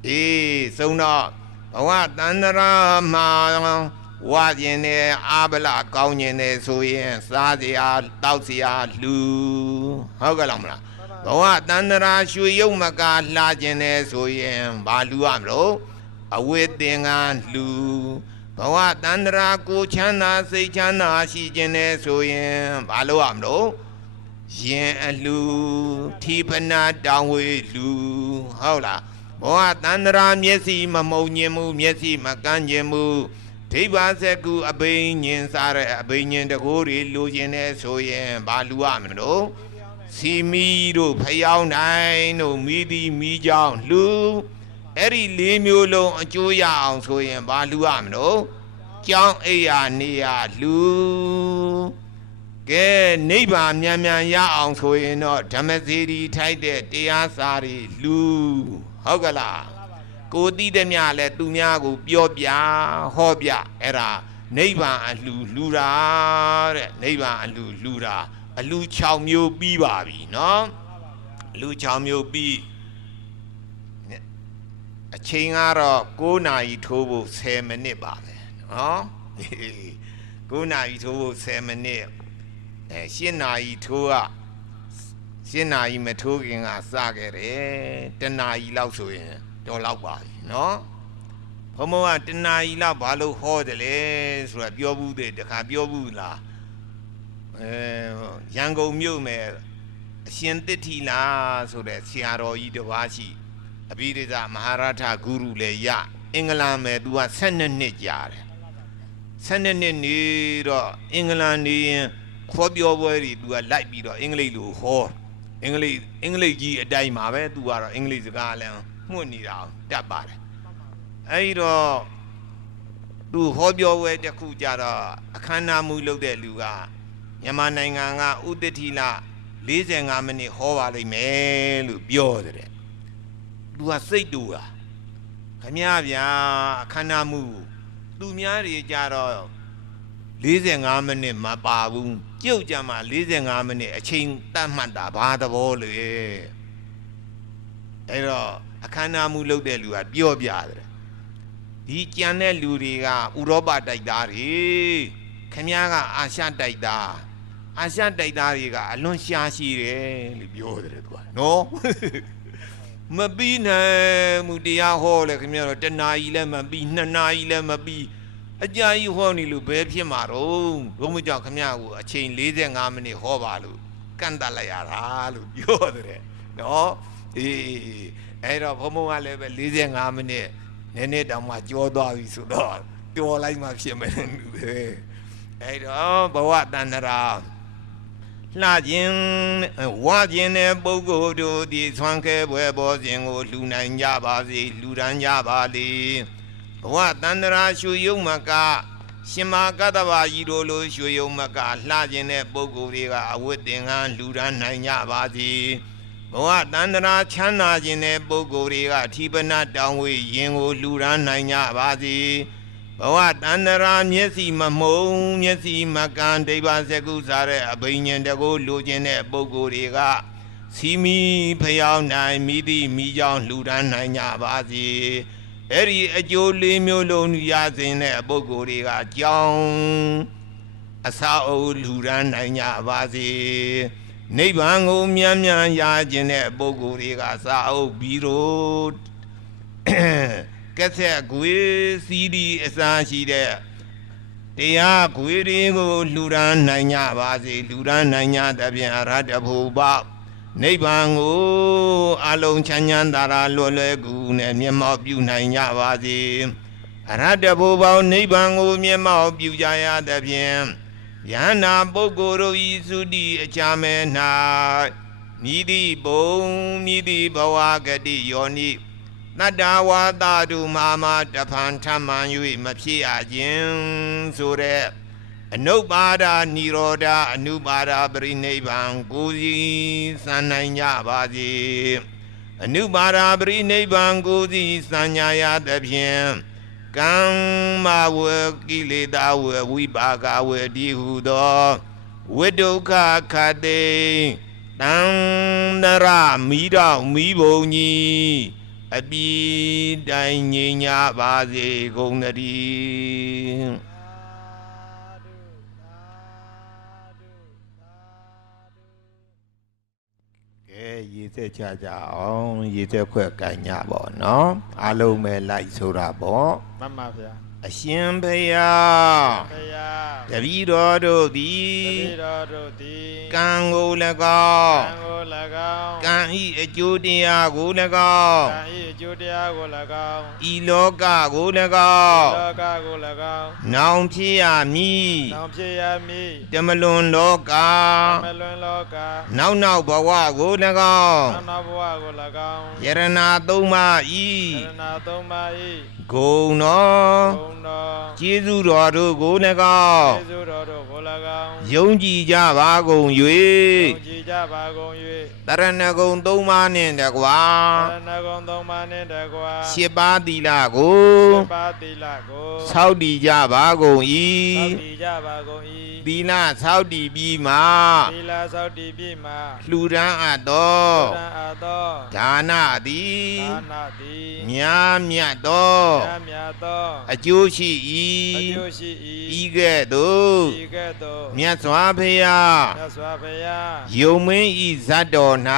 အေးစုံတော့ဘဝတန္တရာမှာဝါကျင်နဲ့အာဗလကောင်းကျင်နဲ့ဆိုရင်စားစရာတောက်စရာလှူဟုတ်ကဲ့လားမလားဘဝတန္တရာရွှေရုပ်မကလှကျင်နဲ့ဆိုရင်ဘာလှူရမလို့အဝိသင်္ကန်းလှူဘဝတန္တရာကိုချမ်းသာစိတ်ချမ်းသာရှိခြင်းနဲ့ဆိုရင်ဘာလို့ရမလို့ရင်အလှထီပနာတောင်ဝေလှဟုတ်လားဘောကတန္တရာမျက်စိမမုံညင်မှုမျက်စိမကန်းညင်မှုဒိဗ္ဗစကုအဘိညာဉ်စားတဲ့အဘိညာဉ်တကိုးတွေလိုချင်တဲ့ဆိုရင်ဘာလူရမလို့စီမီတို့ဖျောင်းနိုင်တို့မိသည်မိကြောင်းလှအဲ့ဒီ၄မျိုးလုံးအကျိုးရအောင်ဆိုရင်ဘာလူရမလို့ကြောင်းအိယာနေရလှကဲနိဗ္ဗာန်မြန်မြန်ရအောင်ဆိုရင်တော့ဓမ္မစီရီထိုက်တဲ့တရားစာတွေလှဟုတ်ကလားကိုတိတဲ့မြလဲသူများကိုပြောပြဟောပြအဲ့ဒါနိဗ္ဗာန်အလှလှူတာတဲ့နိဗ္ဗာန်အလှလှူတာအလှ6မျိုးပြီးပါပြီနော်အလှ6မျိုးပြီးအချိန်ကတော့9နာရီထိုးဖို့10မိနစ်ပါပဲနော်9နာရီထိုးဖို့10မိနစ်10နာရီထိုးက10နာရီမထိုးခင်ကစခဲ့တယ်1နာရီလောက်ဆိုရင်တော်လောက်ပါပြီနော်ဘုံဘုံက1နာရီလောက်ဘာလို့ဟောတယ်လဲဆိုတာပြောဘူးတဲ့တခါပြောဘူးလားရန်ကုန်မြို့မယ်အရှင်သစ်ထီလာဆိုတဲ့ဆရာတော်ကြီးတစ်ပါးရှိအဘိဓိဇမဟာရထဂုရုလည်းရအင်္ဂလန်မယ်သူက12နှစ်ကြာတယ်12နှစ်နေတော့အင်္ဂလန်နေရင်ခေါ်ပြောပွဲတွေသူကလိုက်ပြီးတော့အင်္ဂလိပ်လိုဟောအင်္ဂလိပ်ကြီးအတိုင်းမှာပဲသူကတော့အင်္ဂလိပ်စကားလည်းမှုတ်နေတာတတ်ပါတယ်အဲဒီတော့သူဟောပြောပွဲတစ်ခုကြတော့အခမ်းအနားမှုလုပ်တဲ့လူကမြန်မာနိုင်ငံကဥတ္တတိလ45မိနစ်ဟောပါလိမ့်မယ်လို့ပြောတယ်သူကစိတ်တူတာခမည်းဗျာအခမ်းအနားမှုသူများတွေကြတော့45မိနစ်မပါဘူးကြုတ်ကြမှာ45မိနစ်အချိန်တတ်မှတ်တာဘာသဘောလဲအဲ့တော့အခမ်းအနားမှုလုပ်တဲ့လူကပြောပြတယ်ဒီကြံတဲ့လူတွေကဥရောပတိုက်သားတွေခင်ဗျားကအာရှတိုက်သားတွေကအလွန်ရှားရှိတယ်လို့ပြောတယ်သူကနော်မပြီးနိုင်မှုတရားဟောလေခင်ဗျားတော့1နာရီလည်းမပြီး2နာရီလည်းမပြီးအကြာကြီးဟောနေလို့ဘယ်ဖြစ်မှာတော့ဘုံမကြောက်ခင်ဗျားကိုအချိန်45မိနစ်ဟောပါလို့ကန့်တတ်လိုက်ရတာလို့ပြောတယ်နော်အေးအဲ့တော့ဘုံဘုံကလည်းပဲ45မိနစ်နည်းနည်းတောင်မှကြောသွားပြီဆိုတော့တော်လိုက်မှဖြစ်မယ်အဲ့တော့ဘဝတန္တရာလှခြင်းဝါခြင်းတဲ့ပုဂ္ဂိုလ်တို့ဒီဆွမ်းခဲပွဲပေါ်ခြင်းကိုလှူနိုင်ကြပါစေလှူဒန်းကြပါလေဘဝတန္တရာရွှေယုံမကရှင်မာကတ္တဗာကြီးတို့လိုရွှေယုံမကလှခြင်းတဲ့ပုဂ္ဂိုလ်တွေကအဝတ်သင်္ကန်းလှူဒန်းနိုင်ကြပါစေဘဝတန္တရာချမ်းသာခြင်းတဲ့ပုဂ္ဂိုလ်တွေကထိပနတောင်ဝေရင်ကိုလှူဒန်းနိုင်ကြပါစေဘဝတန္တရာမျက်စိမမှုံမျက်စိမကန်းဒိဗ္ဗစကုစားတဲ့အဘိညာဉ်တကိုလိုချင်တဲ့ပုဂ္ဂိုလ်တွေကစီမီဖျောင်းနိုင်မိသည့်မိကြောင်းလှူဒန်းနိုင်ကြပါစေအဲ့ဒီအကျိုး၄မျိုးလုံးရစဉ်တဲ့ပုဂ္ဂိုလ်တွေကကြောင်းအစာအုပ်လှူဒန်းနိုင်ကြပါစေနိဗ္ဗာန်ကိုမြန်မြန်ရခြင်းတဲ့ပုဂ္ဂိုလ်တွေကစာအုပ်ပြီးတော့ကက်ဆက်ဂွေစီဒီအစာရှိတဲ့တရားဂွေတွေကိုလှူဒန်းနိုင်ကြပါစေလှူဒန်းနိုင်ကြသဖြင့်အရဟတဖို့ပေါနိဗ္ဗာန်ကိုအလုံးချမ်းချမ်းသာသာလွယ်လွယ်ကူနဲ့မျက်မှောက်ပြုနိုင်ကြပါစေအရဟတဖို့ပေါနိဗ္ဗာန်ကိုမျက်မှောက်ပြုကြရသဖြင့် ယန္နာပုဂ္ဂိုလ်တို့ဤသုတိအချာမဲ၌မိတိဘုံမိတိဘဝဂတိယောနိတတ္တဝါသတုမာမတဖန်ထမှန်၍မဖြစ်အခြင်းဆိုတဲ့အနုပါဒနိရောဓအနုပါဒပရိနိဗ္ဗာန်ကိုယ်စီစံနိုင်ကြပါစေအနုပါဒပရိနိဗ္ဗာန်ကိုယ်စီစံညာရသဖြင့်ကမ္မဝကိလေသာဝဝိပါကဝတိဟုသောဝိဒုက္ခခတေတံတရမိတော်မိဘုံကြီးအပိတိုင်ငြိမ်ကြပါစေကုန်သတည်းကဲရေစက်ချကြအောင်ရေစက်ခွက်ကန်ကြပါနော်အားလုံးပဲလိုက်ဆိုတာပေါ့မှန်ပါဗျာအရှင်ဘုရားဘုရားတပည့်တော်တို့သည်ကံကို၎င်းကံဤအကျိုးတရားကို၎င်းဤလောကကို၎င်းနောင်ဖြစ်ရမည်တမလွန်လောကနောက်ဘဝကို၎င်းယရဏသုံးပါးဤဂုဏ်တော်ကျေးဇူးတော်တို့ကို၎င်းယုံကြည်ကြပါကုန်၍တရဏဂုံသုံးပါးနှင့်တကွာရှစ်ပါးသီလကိုဆောက်တည်ကြပါကုန်၏သီလဆောက်တည်ပြီးမှလှူဒန်းအပ်သောဒါနသည်များမြတ်သောအကျိုးရှိ၏ဤကဲ့သို့မြတ်စွာဘုရားယုံမင်းဤဇတ်တော်၌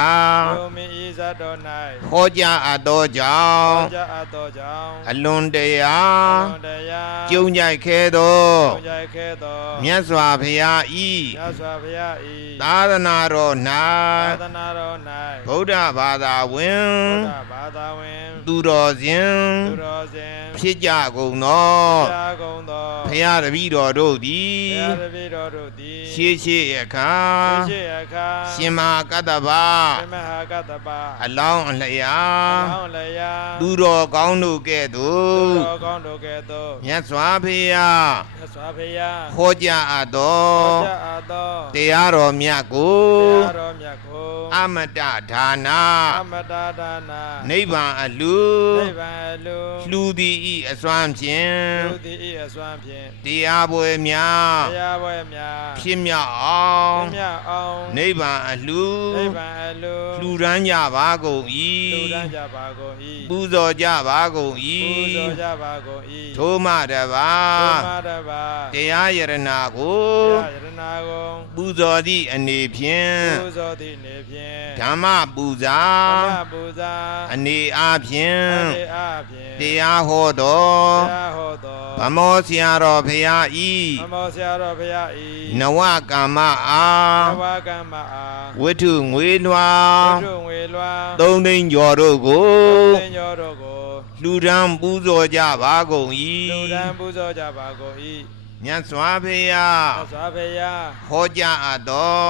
ဟောကြားအပ်သောကြောင့်အလွန်တရာကျုံကြိုက်ခဲသောမြတ်စွာဘုရားဤသာသနာတော်၌ဗုဒ္ဓဘာသာဝင်သူတော်စဉ်ဖြစ်ကြကုန်သောဘုရားတပည့်တော်တို့သည်ရှေးရှေးအခါရှင်မဟာကတ္တဗအလောင်းအလျာသူတော်ကောင်းတို့ကဲ့သို့မြတ်စွာဘုရားဟောကြားအပ်သောတရားတော်မြတ်ကိုအမတဒါနာနိဗ္ဗာန်အလူလှူသည်ဤအစွမ်းဖြင့်တရားပွဲများဖြစ်မြောက်အောင်နိဗ္ဗာန်အလူလှူဒန်းကြပါကုန်၏ပူဇော်ကြပါကုန်၏ထိုမှတပါတရားယရဏကိုပူဇော်သည့်အနေဖြင့်ဓမ္မပူဇာအနေအားဖြင့်တရားဟောတော်ဗမောဆရာတော်ဘုရားဤနဝကမ္မအားဝိထုငွေလွှာသုံးသိန်းကျော်တို့ကိုလှူဒန်းပူဇော်ကြပါကုန်၏မြတ်စွာဘုရားဟောကြားအပ်သော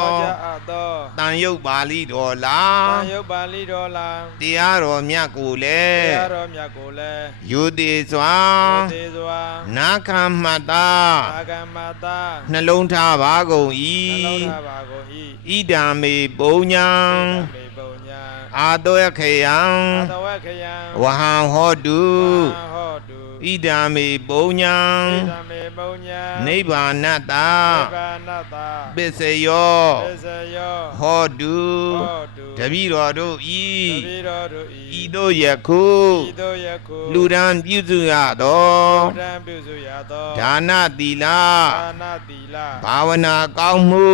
တန်ရုပ်ပါဠိတော်လားတရားတော်မြတ်ကိုလည်းယုတိစွာနာခံမှတ်သာနှလုံးထားပါကုန်၏ဣဒံမေပုံညာအာတောခယံဝဟံဟောတုဣဒံမေပုံညာနိဗ္ဗာနတ္တပစ္စယောဟောတုတပည့်တော်တို့ဤသို့ယခုလူဒန်းပြုစုရသောဒါနသီလဘာဝနာကောင်းမှု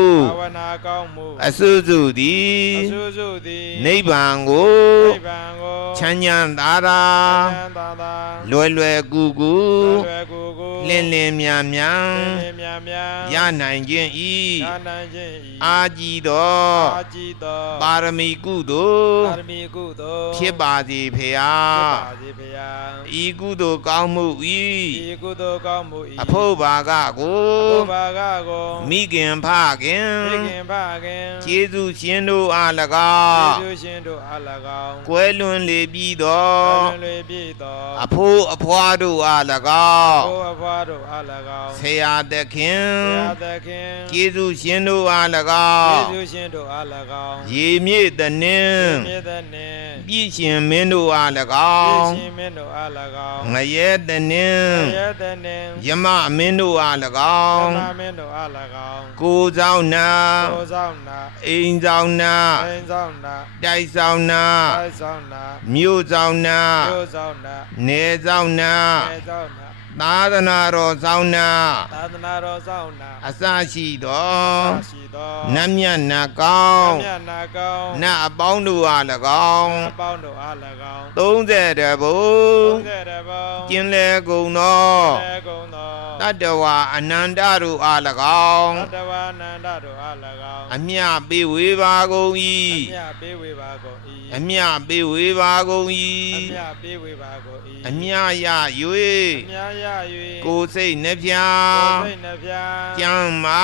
အစွစုသည်နိဗ္ဗာန်ကိုချ ချမ်းချမ်းသာသာ ချမ်းသာသာ လွယ်လွယ်ကူကူ လွယ်ကူကူ လင်းလင်းမြန်မြန် လင်းမြန်မြန် ရနိုင်ခြင်းဤ ရနိုင်ခြင်းဤ အာကြီးသော အာကြည်သော ပါရမီကုသိုလ် ပါရမီကုသိုလ် ဖြစ်ပါစေဖေဟာ ဖြစ်ပါစေဖေယ ဤကုသိုလ်ကောင်းမှုဤ ဤကုသိုလ်ကောင်းမှုဤ အဖို့ဘာကကို ဘုဘာကကို မိခင်ဖခင် မိခင်ဖခင် ကျေးဇူးရှင်တို့အား၎ ကျေး င်း ဇူးရှင်တို့အား၎င်း ကွယ်လွန်လေပြီးသော လွန်လွယ်ပြည့်သော အဖိုးအဖွားတို့အား၎င်း ဘုအဖွားတို့အား၎င်း ဆရာသခင် ဘုရားသခင် ကျေးဇူးရှင်တို့အား၎ ကျေး င်း ဇူးရှင်တို့အား၎င်း ရေမြေ့တနှင်း မြေသက်နှင့် ပြည့်ရှင်မင်းတို့အား၎ ပြည့် င်း ရှင်မင်းတို့အား၎င်း ငရဲတနှင်း ရတဲ့နှင့် ယမမင်းတို့အား၎ သ င်း မာမင်းတို့အား၎င်း ကိုယ်ဆောင်နာ ကိုဆောင်နာ အိမ်ဆောင်နာ အိမ်ဆောင်နာ တိုက်ဆောင်နာ တိုက်ဆောင်နာ မြို့ဆောင်နာ မြို့ဆောင်နာ နေဆောင်နာ နေဆောင်နာ သာသနာတော်ဆောင်နာ သာသနာတော်ဆောင်နာ အစရှိသော ရှိသော နတ်မြတ်နတ်ကောင်း မြတ်နာကောင်း နတ်အပေါင်းတို့အား၎င်း အပေါင်းတို့အား၎င်း 30ဘုံ 30ဘုံ ကျင်လေကုန်သော လေကုန်သော တတ္တဝါအနန္တတို့အား၎င်း သတ္တဝါနန္ဒတို့အား၎င်း အမြပေးဝေပါကုန်၏ အမြပေးဝေပါကုန်၏ အမြပေးဝေပါကုန် အ ၏ မြပေးဝေပါကုန်၏ အမြရ အ ၍ မြရ၍ ကိုယ်စိတ်နှဖျာ ကိုယ် း စိတ်နှဖျား ကျမ်းမာ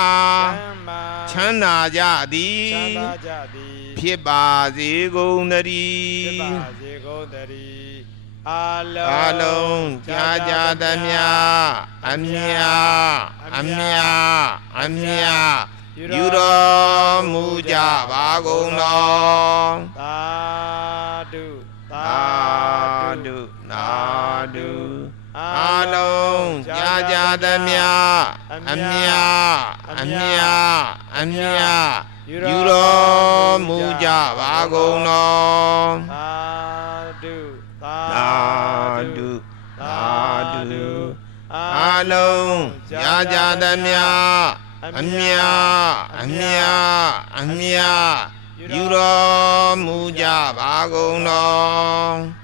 ချမ်းမာ ချမ်းသာကြသည် ချမ်းသာကြသည် ဖြစ်ပါစေကုန်သတည်း ဖြစ်ပါစေကုန်သတည်းအာလုံး အလုံးကြာကြာသမျှအမြအမြအမြယူတော်မူကြပါကုန်သော သာဓုသာ သာဓုသာဓုအလုံးကြာကြာသမျှအမြအမြအမြယူတော်မူကြပါကုန်သော သာဓုသာ သာဓုသာဓုအလုံးကြာကြာသမျှအမြအမြအမြယူတော်မူကြပါကုန်သော